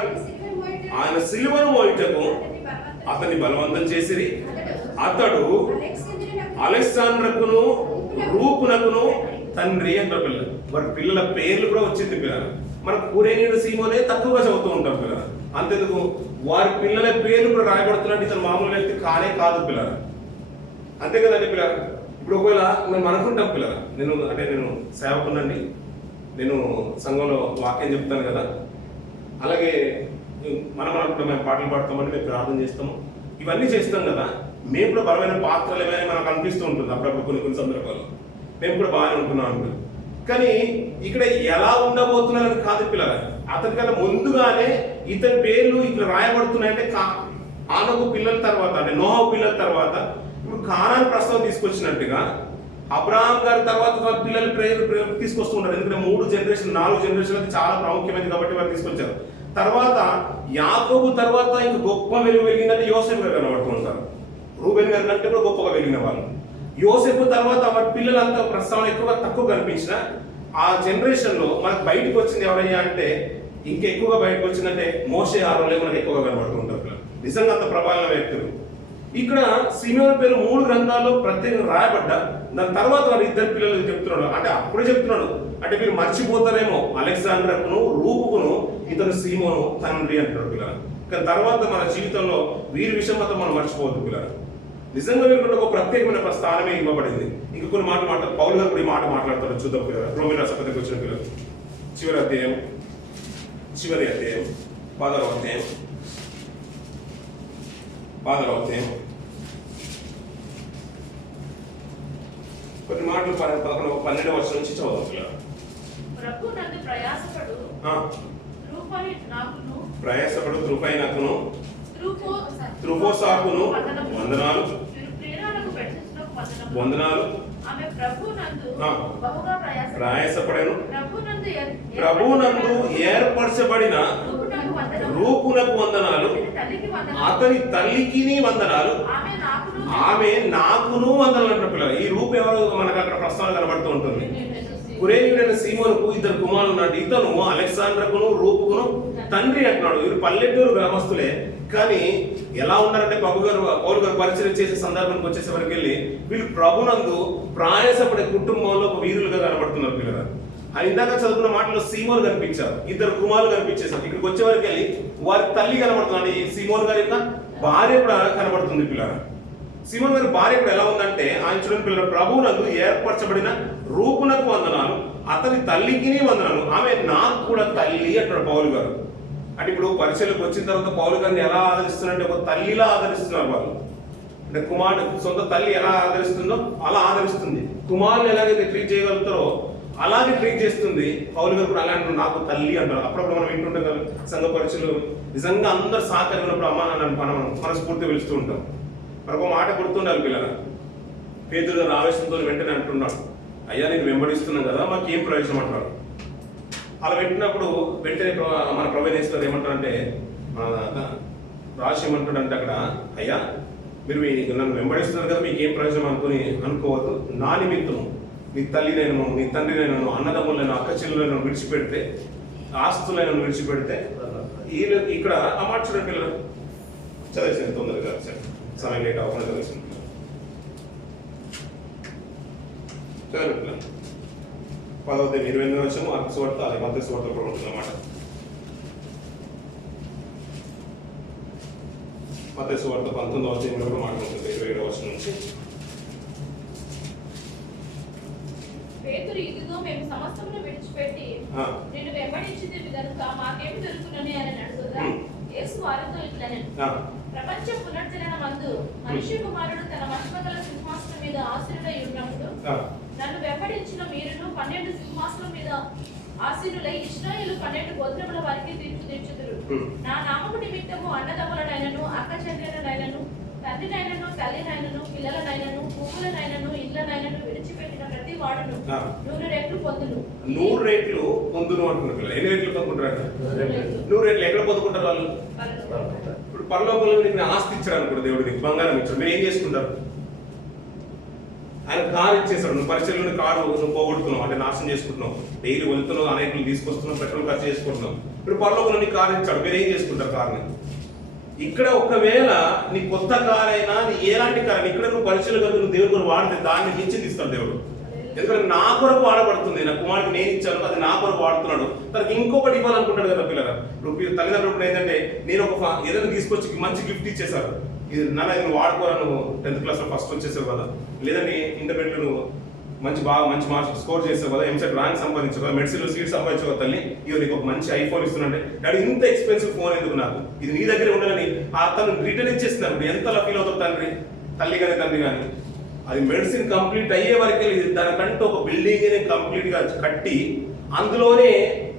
ఆయన సిలువను మోయుటకు అతన్ని బలవంతం చేసిరి. అతడు అలెగ్జాండ్రకును రూపునకును తండ్రి అంటారు పిల్లలు. వారి పిల్లల పేర్లు కూడా వచ్చింది పిల్లలు. మన కురేనీయుడు సీమోనే తక్కువగా చదువుతూ ఉంటాం పిల్లలు. అంతెందుకు వారి పిల్లల పేర్లు కూడా రాయబడుతున్నట్టు ఇతను మామూలు వ్యక్తి కానే కాదు పిల్లలు, అంతే కదండి పిల్లలు. ఇప్పుడు ఒకవేళ మేము అనుకుంటాం పిల్లలు, నేను సేవకునండి, నేను సంఘంలో వాక్యం చెప్తాను కదా, అలాగే మనం అనుకుంటాం మేము పాటలు పాడతామని మేము ప్రార్థన చేస్తాము, ఇవన్నీ చేస్తాం కదా, మేము కూడా బలమైన పాత్రలు ఏమైనా మనకు అనిపిస్తూ ఉంటుంది అప్పుడప్పుడు కొన్ని సందర్భాల్లో. మేము కూడా బాగానే ఉంటున్నాం అనుకుంటాం. కానీ ఇక్కడ ఎలా ఉండబోతున్నారని కాదు పిల్లలు. అతనికన్నా ముందుగానే ఇతని పేర్లు ఇక్కడ రాయబడుతున్నాయంటే ఆనకు పిల్లల తర్వాత, అంటే నోహు పిల్లల తర్వాత ఇప్పుడు కానాను ప్రస్తావన తీసుకొచ్చినట్టుగా అబ్రహాం గారి తర్వాత పిల్లలు తీసుకొస్తూ ఉంటారు. ఎందుకంటే 3 జనరేషన్ 4 జనరేషన్ అది చాలా ప్రాముఖ్యమైనది కాబట్టి వారు తీసుకొచ్చారు. తర్వాత యాకోబు తర్వాత ఇంక గొప్ప వెలుగు వెలిగిందంటే యోసేపు గారు కనబడుతూ ఉంటారు. రూబెన్ గారి కంటే కూడా గొప్పగా వెలిగిన వాళ్ళు. యోసేపు తర్వాత వారి పిల్లలంతా ప్రస్తావన ఎక్కువగా తక్కువ కనిపించిన ఆ జనరేషన్ లో మనకు బయటకు వచ్చింది ఎవరయ్యా అంటే, ఇంకా ఎక్కువగా బయటకు వచ్చిందంటే మోషే, ఆరోన్లే మనకు ఎక్కువగా కనబడుతూ ఉంటారు. నిజంగా అంత ప్రభావం వ్యక్తులు. ఇక్కడ సిమియోను పేరు 3 గ్రంథాల్లో ప్రత్యేకంగా రాయబడ్డా. దాని తర్వాత వారి 2 పిల్లలు చెప్తున్నాడు, అంటే అప్పుడే చెప్తున్నాడు, అంటే మీరు మర్చిపోతారేమో అలెగ్జాండర్కును రూపుకును ఇతను సీమోను తండ్రి అంటున్నాడు పిల్లలు. కానీ తర్వాత మన జీవితంలో వీరి విషయం మాత్రం మనం మర్చిపోవద్దు పిల్లలు. నిజంగా వీరికి ఒక ప్రత్యేకమైన స్థానమే ఇవ్వబడింది. ఇంకా కొన్ని మాటలు మాట్లాడు, పౌలు గారు కూడా ఈ మాట మాట్లాడతారు. చూద్దాం పిల్లలు. రోమీయుల రాసిన పత్రికకు వచ్చిన పిల్లలు చివరి అధ్యాయం 10వ అధ్యాయం కొన్ని మాటలు 12వ వచనం నుంచి చదువుతాం పిల్లలు. ప్రయాసపడు త్రుఫైనకును త్రుఫోసాకును వందనాలు ప్రయాసపడను ప్రభునందు ఏర్పరచబడిన రూపునకు వందనాలు, అతని తల్లికి వందనాలు, ఆమె నాకును వందనాలు అంటారు పిల్లలు. ఈ రూపు ఎవరు మనకు అక్కడ ప్రస్తావన కనబడుతూ ఉంటుంది. కురేనీయుడైన సీమోనుకు 2 కుమారులు ఉన్నాడు. ఇతను అలెగ్జాండర్కును రూపుకును తండ్రి అంటున్నాడు. వీరు పల్లెటూరు గ్రామస్తులే, కానీ ఎలా ఉన్నారంటే పౌలు గారు పరిచయం చేసే సందర్భానికి వచ్చేసరికి వెళ్ళి వీళ్ళు ప్రభునందు ప్రయాసపడే కుటుంబంలో ఒక వీరులుగా కనబడుతున్నారు పిల్లలు. ఆయన ఇందాక చదువుకున్న మాటలో సీమోను కనిపించారు, 2 కుమారులు కనిపించేశారు. ఇక్కడికి వచ్చే వరకు వెళ్ళి వారి తల్లి కనబడుతుంది, ఈ సీమోను గారి యొక్క భార్య కూడా కనబడుతుంది పిల్లలు. సీమోను గారి భార్య కూడా ఎలా ఉందంటే, ఆయన చూడండి పిల్లలు, ప్రభువునందు ఏర్పరచబడిన రూపునకు వందనాలు, అతని తల్లికి వందనాలు, ఆమె నాకు కూడా తల్లి అంటాడు పౌలు గారు. అంటే ఇప్పుడు పరిచయలకు వచ్చిన తర్వాత పౌలు గారిని ఎలా ఆదరిస్తున్నారంటే ఒక తల్లిలా ఆదరిస్తున్నారు వాళ్ళు. అంటే కుమారుడు సొంత తల్లి ఎలా ఆదరిస్తుందో అలా ఆదరిస్తుంది. కుమారుని ఎలాగైతే ట్రీట్ చేయగలుగుతారో అలాగే ట్రీట్ చేస్తుంది. పౌలు గారు కూడా అలాంటి నాకు తల్లి అంటారు. అప్పుడప్పుడు మనం వింటుంటాం కదా సంఘ పరిచయలు, నిజంగా అందరు సహకరినప్పుడు అమ్మ మనం మనస్ఫూర్తి పిలుస్తూ ఉంటాం. మరొక మాట గుర్తుండాలి పిల్లల. పేతురు గారు ఆవేశంతో వెంటనే అంటున్నాడు, అయ్యా నేను వెంబడిస్తున్నాను కదా, మాకేం ప్రయోజనం అంటాడు. అలా వెంటనే మన ప్రభునేశ్వరు ఏమంటాడంటే, రాశి ఏమంటాడంటే అక్కడ, అయ్యా మీరు నన్ను వెంబడిస్తున్నారు కదా, మీకు ఏం ప్రయోజనం అనుకోవద్దు. నా నిమిత్తము నీ తల్లినైనా నీ తండ్రినైనా అన్నదమ్ములైనా అక్క చెల్లెలను విడిచిపెడితే, ఆస్తులైన విడిచిపెడితే వీళ్ళు ఇక్కడ ఆ మాట చూడండి పిల్లలు. చదివేసింది తొందరగా, సమయం లేట్ అవ్వకుండా చదివేసింది చదివి పిల్లలు. 10వ అధ్యాయం 28వ వచనం మార్కు సువార్త, అదే మత్తయి సువార్త కూడా ఉంటుందన్నమాట. మత్తయి సువార్త 19వ అధ్యాయంలో కూడా మాట్లాడుతుంది 27వ వచనం నుంచి. పేతురు, ఇదిగో మేము సమస్తమును విడిచిపెట్టి నిన్ను వెంబడించితివి గనుక మాకేమి దొరుకునని అని అడుగుగా, యేసు వారితో ఇట్లనెను, ప్రపంచ పునర్జననమందు మనుష్య కుమారుడు తన మహిమగల సింహాసనం మీద ఆసీనుడై ఉన్నప్పుడు నన్ను వెంబడించిన మీరును 12 సింహాసనం మీద ఆసీనులై ఇశ్రాయేలు 12 గోత్రముల వారికి తీర్పు తీర్చుదురు. నా నామము నిమిత్తము అన్నదమ్ములనైనను అక్క చెల్లెలనైనను తండ్రినైనను తల్లినైనను పిల్లలనైనను పువ్వులనైనను ఇళ్లనైనను విడిచిపెట్టిన ప్రతి వాడును 100 రెట్లు పొందును. 100 రెట్లు పొందును అంటున్నారు పిల్లలు. ఎన్ని రెట్లు పొందుకుంటారు? 100 రెట్లు. ఎక్కడ పొందుకుంటారు వాళ్ళు? ఇప్పుడు పరలోకంలో నీకు ఆస్తి ఇచ్చాడు అనుకోండి, దేవుడు నీకు బంగారం ఇచ్చాడు, మీరు ఏం చేసుకుంటారు? ఆయన కారు ఇచ్చేసాడు, నువ్వు పరిచయంలో కారు నువ్వు పోగొడుతున్నావు, అంటే నాశనం చేసుకుంటున్నావు, డైలీ వెళ్తున్నావు, అనేకలు తీసుకొస్తున్నావు, పెట్రోల్ ఖర్చు చేసుకుంటున్నావు. ఇప్పుడు పరలోకంలో నీ కారు ఇచ్చాడు, మీరు ఏం చేసుకుంటారు కార్ని? ఇక్కడ ఒకవేళ నీ కొత్త కార్ అయినా నీ ఎలాంటి కార్ ఇక్కడ నువ్వు పరిచయం కనుక నువ్వు దేవుడు కూడా వాడితే దాన్ని మించి ఇస్తాడు దేవుడు. ఎందుకంటే నా కొరకు వాడబడుతుంది, నా కుమారుడికి నేను ఇచ్చాను, అది నా కొరకు వాడుతున్నాడు, తనకి ఇంకొకటి ఇవ్వాలనుకుంటాడు కదా పిల్లలు. ఇప్పుడు తల్లిదండ్రులు ఏంటంటే నేను ఒక ఏదైనా తీసుకొచ్చి మంచి గిఫ్ట్ ఇచ్చేసారు, ఇది నాన్న ఇది నువ్వు వాడుకోరా, నువ్వు 10th క్లాస్లో ఫస్ట్ వచ్చేసావు కదా, లేదంటే ఇంటర్మీడియట్లో నువ్వు మంచి మార్క్స్ స్కోర్ చేసావు కదా, ఎంసెట్ ర్యాంక్ సంపాదించావు కదా, మెడిసిన్లో సీట్ సంపాదించావు కదా తల్లి, ఇవి నీకు ఒక మంచి ఐఫోన్ ఇస్తున్నట్టే, డాడీ ఇంత ఎక్స్పెన్సివ్ ఫోన్ ఎందుకు నాకు, ఇది నీ దగ్గర ఉండదని తను రిటర్న్ ఇచ్చేస్తున్నారు. ఎంతలా ఫీల్ అవుతావు తల్లి కానీ తండ్రి కానీ. అది మెడిసిన్ కంప్లీట్ అయ్యే వరకే దానికంటూ ఒక బిల్డింగ్ కంప్లీట్ గా కట్టి అందులోనే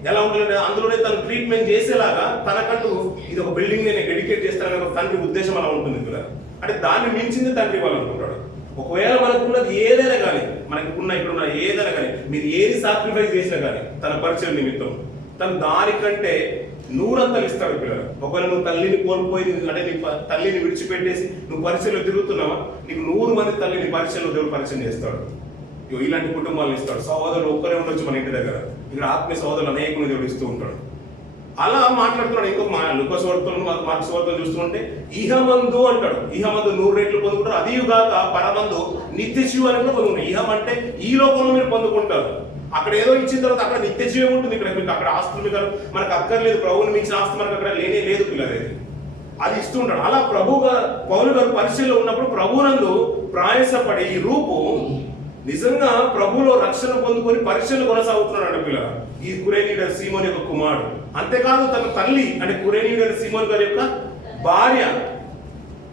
ఎలా ఉండాలంటే అందులోనే తను ట్రీట్మెంట్ చేసేలాగా తనకంటూ ఇది ఒక బిల్డింగ్ నేను డెడికేట్ చేస్తానని తండ్రి ఉద్దేశం అలా ఉంటుంది కదా. అంటే దాన్ని మించింది తండ్రి ఇవ్వాలనుకుంటాడు. ఒకవేళ మనకున్నది ఏదైనా కానీ, మనకున్న ఇప్పుడున్న ఏదైనా కానీ, మీరు ఏది సాక్రిఫైస్ చేసినా కానీ తన పరిచయం నిమిత్తం తను దానికంటే నూరంతలు ఇస్తాడు పిల్లలు. ఒకవేళ నువ్వు తల్లిని కోల్పోయి అంటే నీ తల్లిని విడిచిపెట్టేసి నువ్వు పరీక్షలో తిరుగుతున్నావా, నీకు 100 మంది తల్లిని పరీక్షలో దేవుడు పరిచయం చేస్తాడు. ఇలాంటి కుటుంబాలను ఇస్తాడు. సహోదరులు ఒక్కరే ఉండొచ్చు మన ఇంటి దగ్గర, ఇక్కడ ఆత్మీయ సహోదరులు అనేకులు దేవుడు ఇస్తూ ఉంటాడు. అలా మాట్లాడుతున్నాడు. ఇంకొక లూకాసు వార్తలను మార్కు సువార్తను చూస్తుంటే ఇహమందు అంటాడు. ఇహమందు 100 రెట్లు పొందుకుంటారు, అదియుగాక పరమందు నిత్య జీవాన్ని కూడా పొందుకుంటారు. ఇహం అంటే ఈ లోకంలో మీరు పొందుకుంటారు. అక్కడ ఏదో ఇచ్చిన తర్వాత అక్కడ నిత్య జీవం ఉంటుంది. ఇక్కడ మీకు అక్కడ ఆస్తులు మీకు మనకు అక్కర్లేదు. ప్రభువుని మించిన ఆస్తి మనకు అక్కడ లేనే లేదు పిల్లలు, అది ఇస్తూ ఉంటాడు. అలా పౌలు గారు పరిచయంలో ఉన్నప్పుడు ప్రభువునందు ప్రయాసపడి ఈ రూపు నిజంగా ప్రభువులో రక్షణ పొందుకొని పరిచయలు కొనసాగుతున్నాడు పిల్లలు. ఈ కురేనీయుడైన సీమోన్ యొక్క కుమారుడు. అంతేకాదు తన తల్లి అంటే కురేనీయుడైన సీమోన్ గారి యొక్క భార్య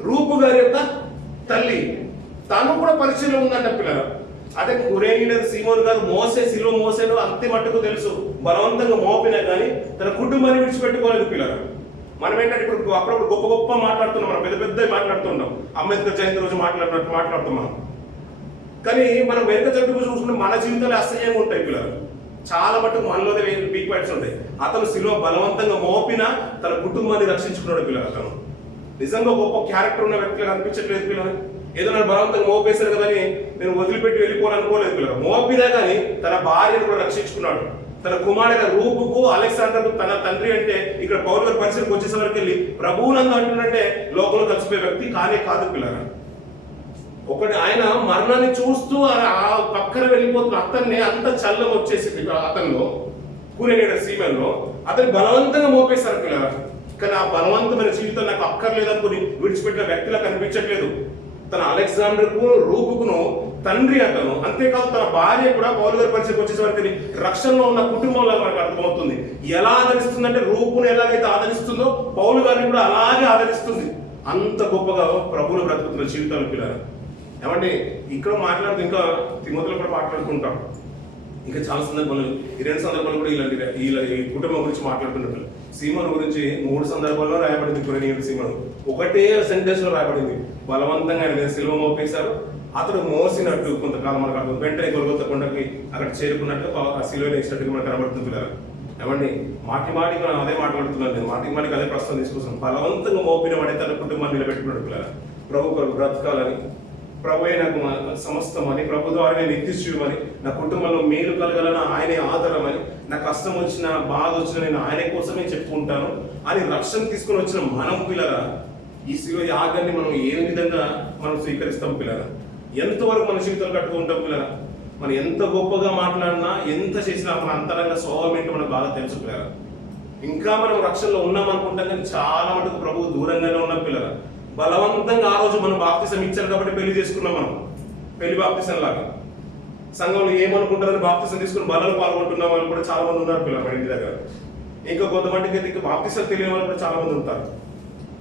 రూపు గారి యొక్క తల్లి తను కూడా పరిచయంలో ఉందంట పిల్లలు. అదే కురేనీయుడైన సీమోన్ గారు సిలువ మోసేను అంతే మట్టుకు తెలుసు, బలవంతంగా మోపినా కానీ తన కుటుంబాన్ని విడిచిపెట్టుకోలేదు పిల్లలు. మనం ఏంటంటే ఇప్పుడు అప్పుడప్పుడు గొప్ప గొప్ప మాట్లాడుతున్నాం, మనం పెద్ద పెద్ద మాట్లాడుతున్నాం, అంబేద్కర్ జయంతి రోజు మాట్లాడినట్టు మాట్లాడుతున్నాం. కానీ మనం వెనుక చదువు చూసుకుంటే మన జీవితాలు అసహ్యంగా ఉంటాయి పిల్లలు. చాలా మటుకు మనలోనే వీక్ పాయింట్స్ ఉంటాయి. అతను సిలువ బలవంతంగా మోపినా తన కుటుంబాన్ని రక్షించుకున్నాడు పిల్లలు. అతను నిజంగా గొప్ప క్యారెక్టర్ ఉన్న వ్యక్తిగా అనిపించట్లేదు పిల్లలు. ఏదో నన్ను బలవంతంగా మోపేశారు కదా అని నేను వదిలిపెట్టి వెళ్ళిపోవాలనుకోలేదు పిల్లలు. మోపినా కానీ తన భార్యను కూడా రక్షించుకున్నాడు. తన కుమారుడు రూపుకు అలెగ్జాండర్కు తన తండ్రి అంటే ఇక్కడ పౌలు గారి పరిచయకు వచ్చేసరికి వెళ్ళి ప్రభువునందు అంటున్నట్టే లోకంలో కలిసిపోయే వ్యక్తి కానే కాదు పిల్లలు. ఒకటి ఆయన మరణాన్ని చూస్తూ ఆ పక్కన వెళ్ళిపోతున్న అతన్ని అంత చల్లం వచ్చేసింది అతనిలో, కురేనీయుడైన సీమోన్లో. అతన్ని బలవంతంగా మోపేశారు పిల్లలు. కానీ ఆ బలవంతమైన జీవితం నాకు అక్కర్లేదనుకుని విడిచిపెట్టిన వ్యక్తిలా కనిపించట్లేదు. తన అలెగ్జాండర్కు రూపుకును తండ్రి అతను. అంతేకాదు తన భార్య కూడా పౌలు గారి పరిచయకు వచ్చేసరికి రక్షణలో ఉన్న కుటుంబంలో మనకు అర్థమవుతుంది. ఎలా ఆదరిస్తుందంటే రూపును ఎలాగైతే ఆదరిస్తుందో పౌలు గారిని కూడా అలాగే ఆదరిస్తుంది. అంత గొప్పగా ప్రభువును బ్రతుకుతున్న జీవితాలు పిల్లలు. ఏమంటే ఇక్కడ మాట్లాడుతూ ఇంకా తిమోతిలో కూడా మాట్లాడుకుంటాం. ఇంకా చాలా సందర్భాలు, ఈ 2 సందర్భాలు కూడా ఈ కుటుంబం గురించి మాట్లాడుతున్నట్టు. సీమోను గురించి 3 సందర్భాల్లో రాయబడింది. కురేనీయుడు సీమోను ఒకటే సెంటెన్స్ లో రాయబడింది. బలవంతంగా ఆయన సిలువ మోపేశారు. అతడు మోసినట్టు కొంతకాలం మనకు అర్థం. వెంటనే గొల్గొతా కొండకి అక్కడ చేరుకున్నట్టు ఆ సిలువలో వేసినట్టుగా మనకు కనబడుతుంది పిల్లలు. ఏమండి మాటికి మనం అదే మాట్లాడుతున్నాను. నేను మాటికి అదే ప్రస్తుతం తీసుకొస్తాను. బలవంతంగా మోపిన వాడే తన కుటుంబాన్ని నిలబెట్టుకున్నాడు పిల్లలు. ప్రభు కొరకు బ్రతకాలని, ప్రభువే నాకు సమస్తం అని, ప్రభు ద్వారా నిత్యశివమని, నా కుటుంబంలో మేలు కలగాలని, ఆయనే ఆధారమని, నా కష్టం వచ్చిన బాధ వచ్చిన నేను ఆయన కోసమే చెప్పుకుంటాను అని రక్షణ తీసుకుని వచ్చిన మనం పిల్లరా ఈ శివ యాగాన్ని మనం ఏ విధంగా మనం స్వీకరిస్తాం పిల్లరా? ఎంతవరకు మన జీవితాలు కట్టుకుంటాం పిల్లరా? మనం ఎంత గొప్పగా మాట్లాడినా ఎంత చేసినా మన అంతరంగ స్వభావం ఏంటో మనకు బాగా తెలుసు పిల్లరా. ఇంకా మనం రక్షణలో ఉన్నాం అనుకుంటాం కానీ చాలా మటుకు ప్రభువు దూరంగానే ఉన్నాం పిల్లరా. బలవంతంగా ఆ రోజు మనం బాప్తిసం ఇచ్చారు కాబట్టి పెళ్లి చేసుకున్నాం. మనం పెళ్లి బాప్తిసం లాగా సంఘంలో ఏమనుకుంటారని బాప్తిసం తీసుకుని బలలో పాల్గొంటున్నాం వాళ్ళు కూడా చాలా మంది ఉన్నారు పిల్లలు మన ఇంటి దగ్గర. ఇంకా కొంతమందికి అయితే ఇంకా బాప్తిసం తెలియని వాళ్ళు కూడా చాలా మంది ఉంటారు.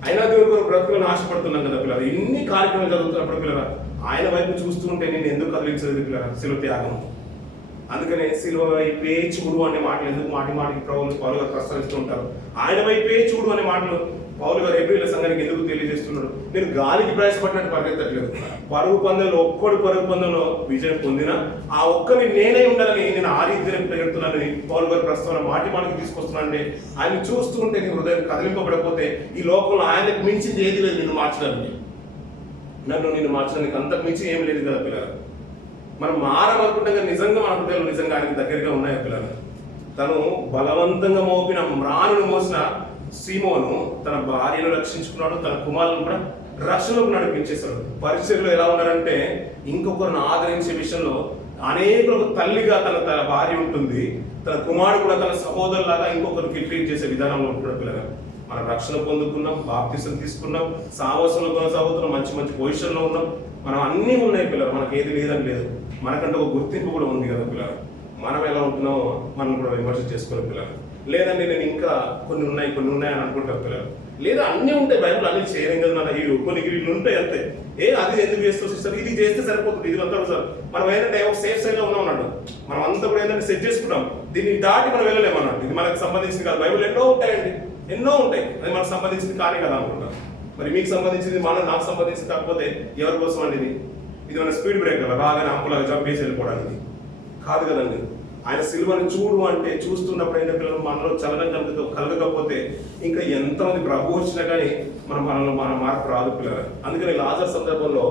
అయినా దేవుడి కొరకు బ్రతుకులను ఆశపడుతున్నాం కదా పిల్లలు. ఇన్ని కార్యక్రమాలు జరుగుతున్నప్పుడు పిల్లలు ఆయన వైపు చూస్తుంటే నేను ఎందుకు కదిలించలేదు పిల్లలు శిలువ త్యాగం. అందుకనే శిలువ వైపే చూడు అనే మాటలు ఎందుకు మాటికి పౌలు గారు ప్రస్తావిస్తూ ఉంటారు. ఆయన వైపే చూడు అనే మాటలు పౌలు గారు ఎబ్రీయుల సంఘానికి ఎందుకు తెలియజేస్తున్నాడు? నేను గాలికి ప్రయాసపడినట్టు పరిగెత్తట్లేదు. పరుగు పందెంలో పరుగు పందెంలో విజయం పొందిన ఆ ఒక్కరిని నేనే ఉండాలని నేను ఆ రీతిని పరిగెడుతున్నానని పౌలు గారు ప్రస్తావన మాటికి తీసుకొస్తున్నానంటే ఆయన చూస్తూ ఉంటే నీ హృదయం కదిలింపబడకపోతే ఈ లోకంలో ఆయనకు మించింది ఏది లేదు నిన్ను మార్చడానికి. నిన్ను మార్చడానికి అంతకు మించి ఏం లేదు కదా పిల్లలు. మనం మారనుకుంటే నిజంగా మన హృదయాలు నిజంగా ఆయనకు దగ్గరగా ఉన్నాయా పిల్లలు? తను బలవంతంగా మోపిన మ్రానును మోసిన సీమోను తన భార్యను రక్షించుకున్నాడు, తన కుమారులను కూడా రక్షణకు నడిపించేశాడు. పరిచయలో ఎలా ఉన్నారంటే ఇంకొకరిని ఆదరించే విషయంలో అనేకులకు తల్లిగా తన భార్య ఉంటుంది, తన కుమారుడు కూడా తన సహోదరులాగా ఇంకొకరికి ట్రీట్ చేసే విధానంలో ఉంటున్నాడు పిల్లలు. మనం రక్షణ పొందుకున్నాం, బాప్తిసం తీసుకున్నాం, సావాసంలో కొనసాగుతున్నాం, మంచి పొజిషన్లో ఉన్నాం. మనం అన్నీ ఉన్నాయి పిల్లలు. మనకి ఏది లేదని లేదు. మనకంటే ఒక గుర్తింపు కూడా ఉంది కదా పిల్లలు. మనం ఎలా ఉంటున్నామో మనం కూడా విమర్శ చేసుకోవాలి పిల్లలు. లేదండి నేను ఇంకా కొన్ని ఉన్నాయి అని అనుకుంటారు పిల్లలు. లేదా అన్నీ ఉంటాయి, బైబిల్ అన్ని చేయలేం కదా నాన్న, కొన్ని వీళ్ళు ఉంటాయి అంతే. అది ఎందుకు చేస్తూ సిస్టర్, ఇది చేస్తే సరిపోతుంది, ఇది అంతా సార్. మనం ఏంటంటే ఒక సేఫ్ సైడ్ లో ఉన్నాం అన్నట్టు. మనం అంతా కూడా ఏంటంటే సెట్ చేసుకుంటాం, దీన్ని దాటి మనం వెళ్ళలేము అన్నట్టు. ఇది మనకు సంబంధించింది కాదు. బైబిల్ ఎన్నో ఉంటాయండి, ఎన్నో ఉంటాయి. అది మనకు సంబంధించింది కానీ కదా అనుకుంటాం. మరి మీకు సంబంధించింది నాకు సంబంధించింది కాకపోతే ఎవరి కోసం అండి? ఇది మన స్పీడ్ బ్రేకర్ రాగానే అంపులాగా జంప్ చేసి వెళ్ళిపోవడానికి కాదు కదండి. ఆయన సిలువను చూడు అంటే చూస్తున్నప్పుడు అయిన పిల్లలు మనలో చలనం కలగకపోతే ఇంకా ఎంతమంది ప్రభు వచ్చినా కానీ మన మార్పు రాదు పిల్లలు. అందుకని లాజర్ సందర్భంలో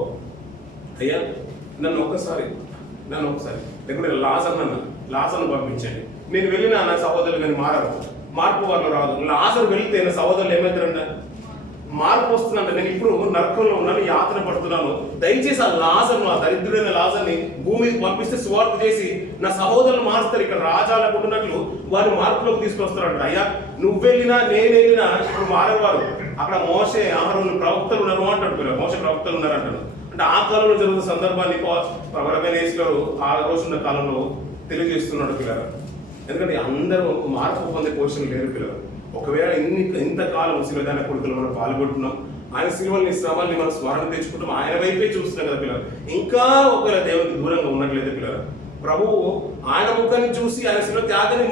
అయ్యా నన్ను ఒక్కసారి లేకుంటే లాజర్ను పంపించండి, నేను వెళ్ళినా నా సహోదరులు కానీ మార్పు వాళ్ళు రాదు. లాజర్ వెళ్తే నా సహోదరులు ఏమవుతారంట, మార్పు వస్తుందంటే నేను ఇప్పుడు నరకంలో ఉన్నాను, యాతన పడుతున్నాను, దయచేసి ఆ లాజర్ను, ఆ దరిద్రుడైన లాజర్ని భూమికి పంపిస్తే సువార్త చేసి నా సహోదరులు మారుస్తారు, ఇక్కడ రాజాలకు ఉన్నట్లు వారి మార్పులోకి తీసుకొస్తారంట. అయ్యా నువ్వు వెళ్ళినా నేను వెళ్ళినా ఇప్పుడు మారేవారు. అక్కడ మోషే ఆహారం ప్రవక్తలు ఉన్నారు అంటాడు, మోషే ప్రవక్తలు ఉన్నారు అంటాడు. అంటే ఆ కాలంలో జరుగుతున్న సందర్భాన్ని గారు ఆ రోజున్న కాలంలో తెలియజేస్తున్నాడు పిల్లలు. ఎందుకంటే అందరూ మార్పు పొందే పొజిషన్ లేరు పిల్లలు. ఒకవేళ ఇంతకాలం శిలదాన కొడుకులు మనం పాల్గొంటున్నాం, ఆయన శిలువల్ని శ్రమల్ని మనం స్మరణ తెచ్చుకుంటాం, ఆయన వైపే చూస్తున్నాం కదా పిల్లలు. ఇంకా ఒకవేళ దేవునికి దూరంగా ఉన్నట్లయితే పిల్లలు, ప్రభువు ఆయన ముఖాన్ని చూసి ఆయన శిలువ త్యాగాన్ని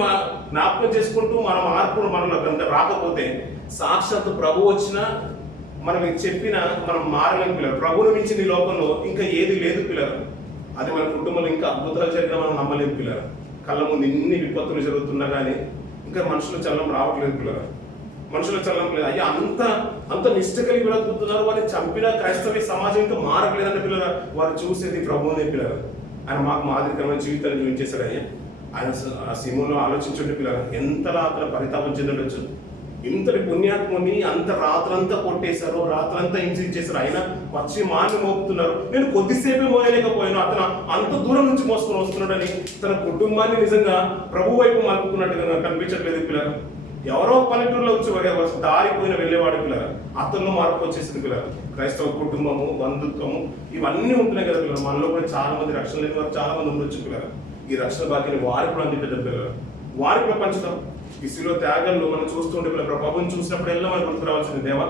జ్ఞాపకం చేసుకుంటూ మన మార్పును మనలో రాకపోతే సాక్షాత్తు ప్రభు వచ్చినా మనం చెప్పినా మనం మారలేము పిల్లలు. ప్రభువును మించిన ఈ లోకంలో ఇంకా ఏది లేదు పిల్లలు. అది మన కుటుంబంలో ఇంకా అద్భుతాలు జరిగినా మనం నమ్మలేము పిల్లలు. కళ్ళ ముందు ఇన్ని విపత్తులు జరుగుతున్నా కానీ ఇంకా మనుషులు చల్లం రావట్లేదు పిల్లలు. మనుషులు చల్లం లేదు. అయ్యా అంత నిష్ట కలిగి బ్రతుకుతున్నారు, వారిని చంపిన క్రైస్తవ సమాజం ఇంకా మారట్లేదంటే పిల్లలు. వారు చూసేది ప్రభువునే పిల్లలు. ఆయన మాకు మాదిరికరమైన జీవితాన్ని చూపించేశాడు. అయ్యా ఆయన ఆ సినిమాలో ఆలోచించుంటే పిల్లలు ఎంతలా అతను పరితాపం చెందడొచ్చు. ఇంతటి పుణ్యాత్ముని అంత రాత్రంతా కొట్టేశారు, రాత్రంతా హింసించేశారు, అయినా వచ్చి మాన్ని మోపుతున్నారు. నేను కొద్దిసేపే మోయలేకపోయాను, అతను అంత దూరం నుంచి మోసుకొని వస్తున్నాడని తన కుటుంబాన్ని నిజంగా ప్రభు వైపు మలుపుకున్నట్టుగా కనిపించట్లేదు పిల్లలు. ఎవరో పల్లెటూరులో వచ్చి దారిపోయిన వెళ్ళేవాడు పిల్లలు. అతను మార్పు వచ్చేసింది పిల్లలు. క్రైస్తవ కుటుంబము, బంధుత్వము ఇవన్నీ ఉంటున్నాయి కదా పిల్లలు. మనలో కూడా చాలా మంది రక్షణ లేని వారు చాలా మంది ఉండొచ్చు పిల్లలు. ఈ రక్షణ భాగ్యాన్ని వారికి కూడా అందించడం పిల్లలు, వారికి కూడా పంచుతాం. ఈ శిలువ త్యాగంలో మనం చూస్తుంటే పిల్లలు, ప్రభువుని చూసినప్పుడల్లా మనకు గుర్తు రావాల్సింది, దేవా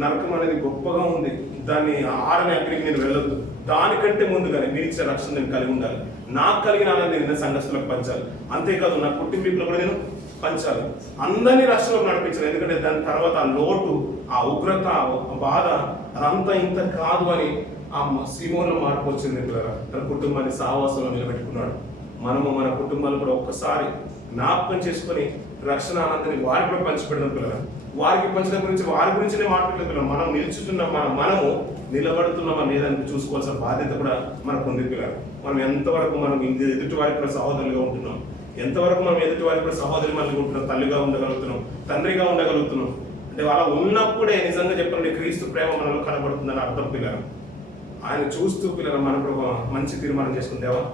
నరకం అనేది గొప్పగా ఉంది, దాన్ని ఆరని అక్కడికి నేను వెళ్ళొద్దు, దానికంటే ముందుగానే మీరు ఇచ్చే రక్షణ నేను కలిగి ఉండాలి, నాకు కలిగిన ఆనందం నేను సంఘస్థులకు పంచాలి, అంతేకాదు నా కుటుంబీకులు కూడా నేను పంచాలి, అందరినీ రక్షణలో నడిపించాలి. ఎందుకంటే దాని తర్వాత ఆ లోటు, ఆ ఉగ్రత, ఆ బాధ అదంతా ఇంత కాదు అని ఆ సీమోలో మార్పు వచ్చింది పిల్లలు. తన కుటుంబాన్ని సహవాసంలో నిలబెట్టుకున్నాడు. మనము మన కుటుంబాలు కూడా ఒక్కసారి జ్ఞాపకం చేసుకొని రక్షణ ఆనందాన్ని వారికి కూడా పంచిపెడదాం పిల్లలు. వారికి పంచడం గురించి వారి గురించినే మాట్లాడలేదు పిల్లలు. మనం నిల్చుతున్నాం, మనము నిలబడుతున్నామా లేదని చూసుకోవాల్సిన బాధ్యత కూడా మనకు ఉంది పిల్లలు. మనం ఎంతవరకు మనం ఎదుటి వారికి కూడా సహోదరులుగా ఉంటున్నాం, ఎంతవరకు మనం ఎదుటి వారికి కూడా సహోదరి మనకి ఉంటున్నాం, తల్లిగా ఉండగలుగుతున్నాం, తండ్రిగా ఉండగలుగుతున్నాం. అంటే అలా ఉన్నప్పుడే నిజంగా చెప్పండి క్రీస్తు ప్రేమ మనలో కనబడుతుందని అర్థం పిల్లలు. ఆయన చూస్తూ పిల్లలు మనం కూడా మంచి తీర్మానం చేసుకుందేవా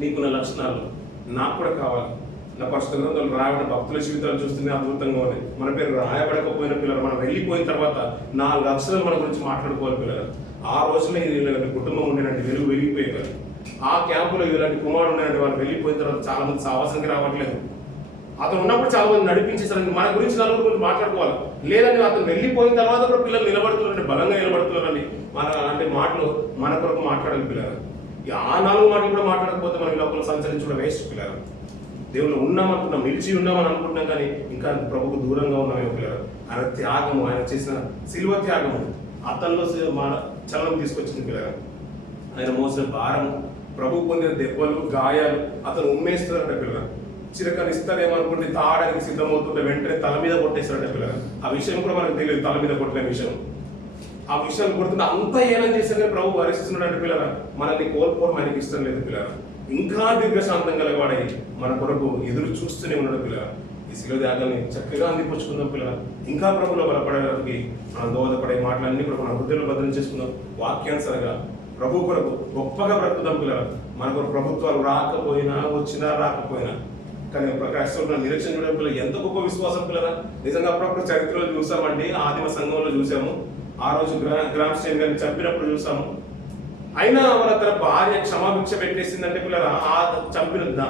నీకున్న లక్షణాలు నాకు కూడా కావాలి. నా పరిశుద్ధ గ్రంథాలు రాయబడిన భక్తుల జీవితాలు చూస్తూనే అద్భుతంగా ఉన్నాయి. మన పేరు రాయబడకపోయిన పిల్లలు మనం వెళ్ళిపోయిన తర్వాత 4 అక్షరాలు మన గురించి మాట్లాడుకోవాలి పిల్లలు. ఆ రోజున ఇలాంటి కుటుంబం ఉండేనంటే వెలుగు వెలిగిపోయేవారు. ఆ క్యాంపులో ఇలాంటి కుమారుడు ఉండేనంటే వాళ్ళు వెళ్ళిపోయిన తర్వాత చాలా మంది సావాసంకి రావట్లేదు. అతను ఉన్నప్పుడు చాలా మంది నడిపించేసారని మన గురించి 4 గురించి మాట్లాడుకోవాలి. లేదంటే అతను వెళ్ళిపోయిన తర్వాత కూడా పిల్లలు నిలబడుతున్నారంటే బలంగా నిలబడుతున్నారని మన అంటే మాటలు మన కొరకు మాట్లాడాలి పిల్లలు. ఆ 4 మాటలు కూడా మాట్లాడకపోతే మనం లోపల సంచరించడం వేస్ట్ పిల్లలు. దేవుళ్ళు ఉన్నామనుకుంటున్నాం, నిలిచి ఉన్నామని అనుకుంటున్నాం, కానీ ఇంకా ప్రభుకు దూరంగా ఉన్నామే పిల్లలు. ఆయన త్యాగము, ఆయన చేసిన శిలువ త్యాగము అతనిలో చలనం తీసుకొచ్చింది పిల్లలు. ఆయన మోసిన భారము, ప్రభు పొందిన దెబ్బలు, గాయాలు అతను ఉమ్మేస్తున్నారంట పిల్లలు. చిరకని ఇస్తారేమో అనుకుంటే తాడానికి సిద్ధమవుతుంటే వెంటనే తల మీద కొట్టేస్తారంట పిల్లలు. ఆ విషయం కూడా మనకు తెలియదు, తల మీద కొట్టిన విషయం. ఆ విషయాన్ని కొడుతుంటే అంత ఏనం చేశారని ప్రభు వరిస్తున్నాడంటే పిల్లలు. మనల్ని కోల్పోవడం ఆయనకి ఇష్టం లేదు పిల్లలు. ఇంకా దీర్ఘశాంతం కలగవాడై మన కొరకు ఎదురు చూస్తూనే ఉన్నాడు పిల్లలు. ఈ శిలువ త్యాగాన్ని చక్కగా అందిపుచ్చుకుందాం పిల్లలు. ఇంకా ప్రభులో బలపడడానికి మనం దోహదపడే మాటలన్నీ కూడా మన హృదయంలో భద్రం చేసుకుందాం. వాక్యానుసారంగా ప్రభు కొరకు గొప్పగా బ్రతుకుదాం పిల్లలు. మన కొరకు ప్రభుత్వాలు రాకపోయినా వచ్చినా రాకపోయినా, కానీ క్రైస్తవుల నిరీక్షణ చూడడం పిల్లలు ఎంత గొప్ప విశ్వాసం పిల్లల. నిజంగా అప్పుడప్పుడు చరిత్రలో చూసామండి, ఆదిమ సంఘంలో చూసాము, ఆ రోజు గ్రామ్ స్టేన్ గారిని చంపినప్పుడు చూసాము. అయినా తన భార్య క్షమాభిక్ష పెట్టేసిందంటే పిల్లల ఆ చంపిన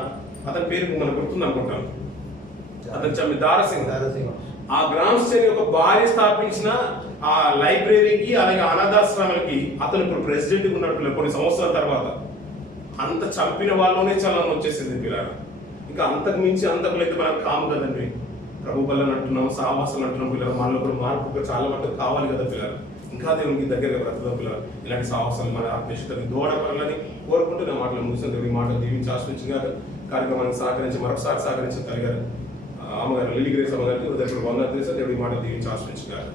అతని పేరు మనకు గుర్తుంది అనుకుంటాం, అతను చంపి దారసింగ్. ఆ గ్రామ్ స్టేన్ యొక్క భార్య స్థాపించిన ఆ లైబ్రరీకి అలాగే అనాథాశ్రమాలకి అతను ఇప్పుడు ప్రెసిడెంట్గా ఉన్నాడు పిల్లలు. కొన్ని సంవత్సరాల తర్వాత అంత చంపిన వాళ్ళలోనే చలనం వచ్చేసింది పిల్లలు. ఇంకా అంతకు మించి అంతకులైతే మనకు కాము కదండి. ప్రభు బలని అంటున్నాం, సావాసాలు అంటున్నాం పిల్లలు. మనలో కూడా మార్పు చాలా మటుకు కావాలి కదా పిల్లలు. ఇంకా దేవునికి దగ్గరగా బ్రతుకుదాం పిల్లలు. ఇలాంటి సాహసాలు మన ఆత్మీయతని దోడపడాలని కోరుకుంటూ నా మాటలు ముగిసిన దేవుని మాటలు దీవించి ఆశ్రయించగా కార్యక్రమానికి సహకరించి మరొకసారి సహకరించిన తల్లి గారు అమ్మగారు లిల్లీ గ్రేస్ అమ్మగారికి హృదయపూర్వక వందనాలు తెలుసు. దేవుడి మాట దీవించి ఆశ్రయించుగారు.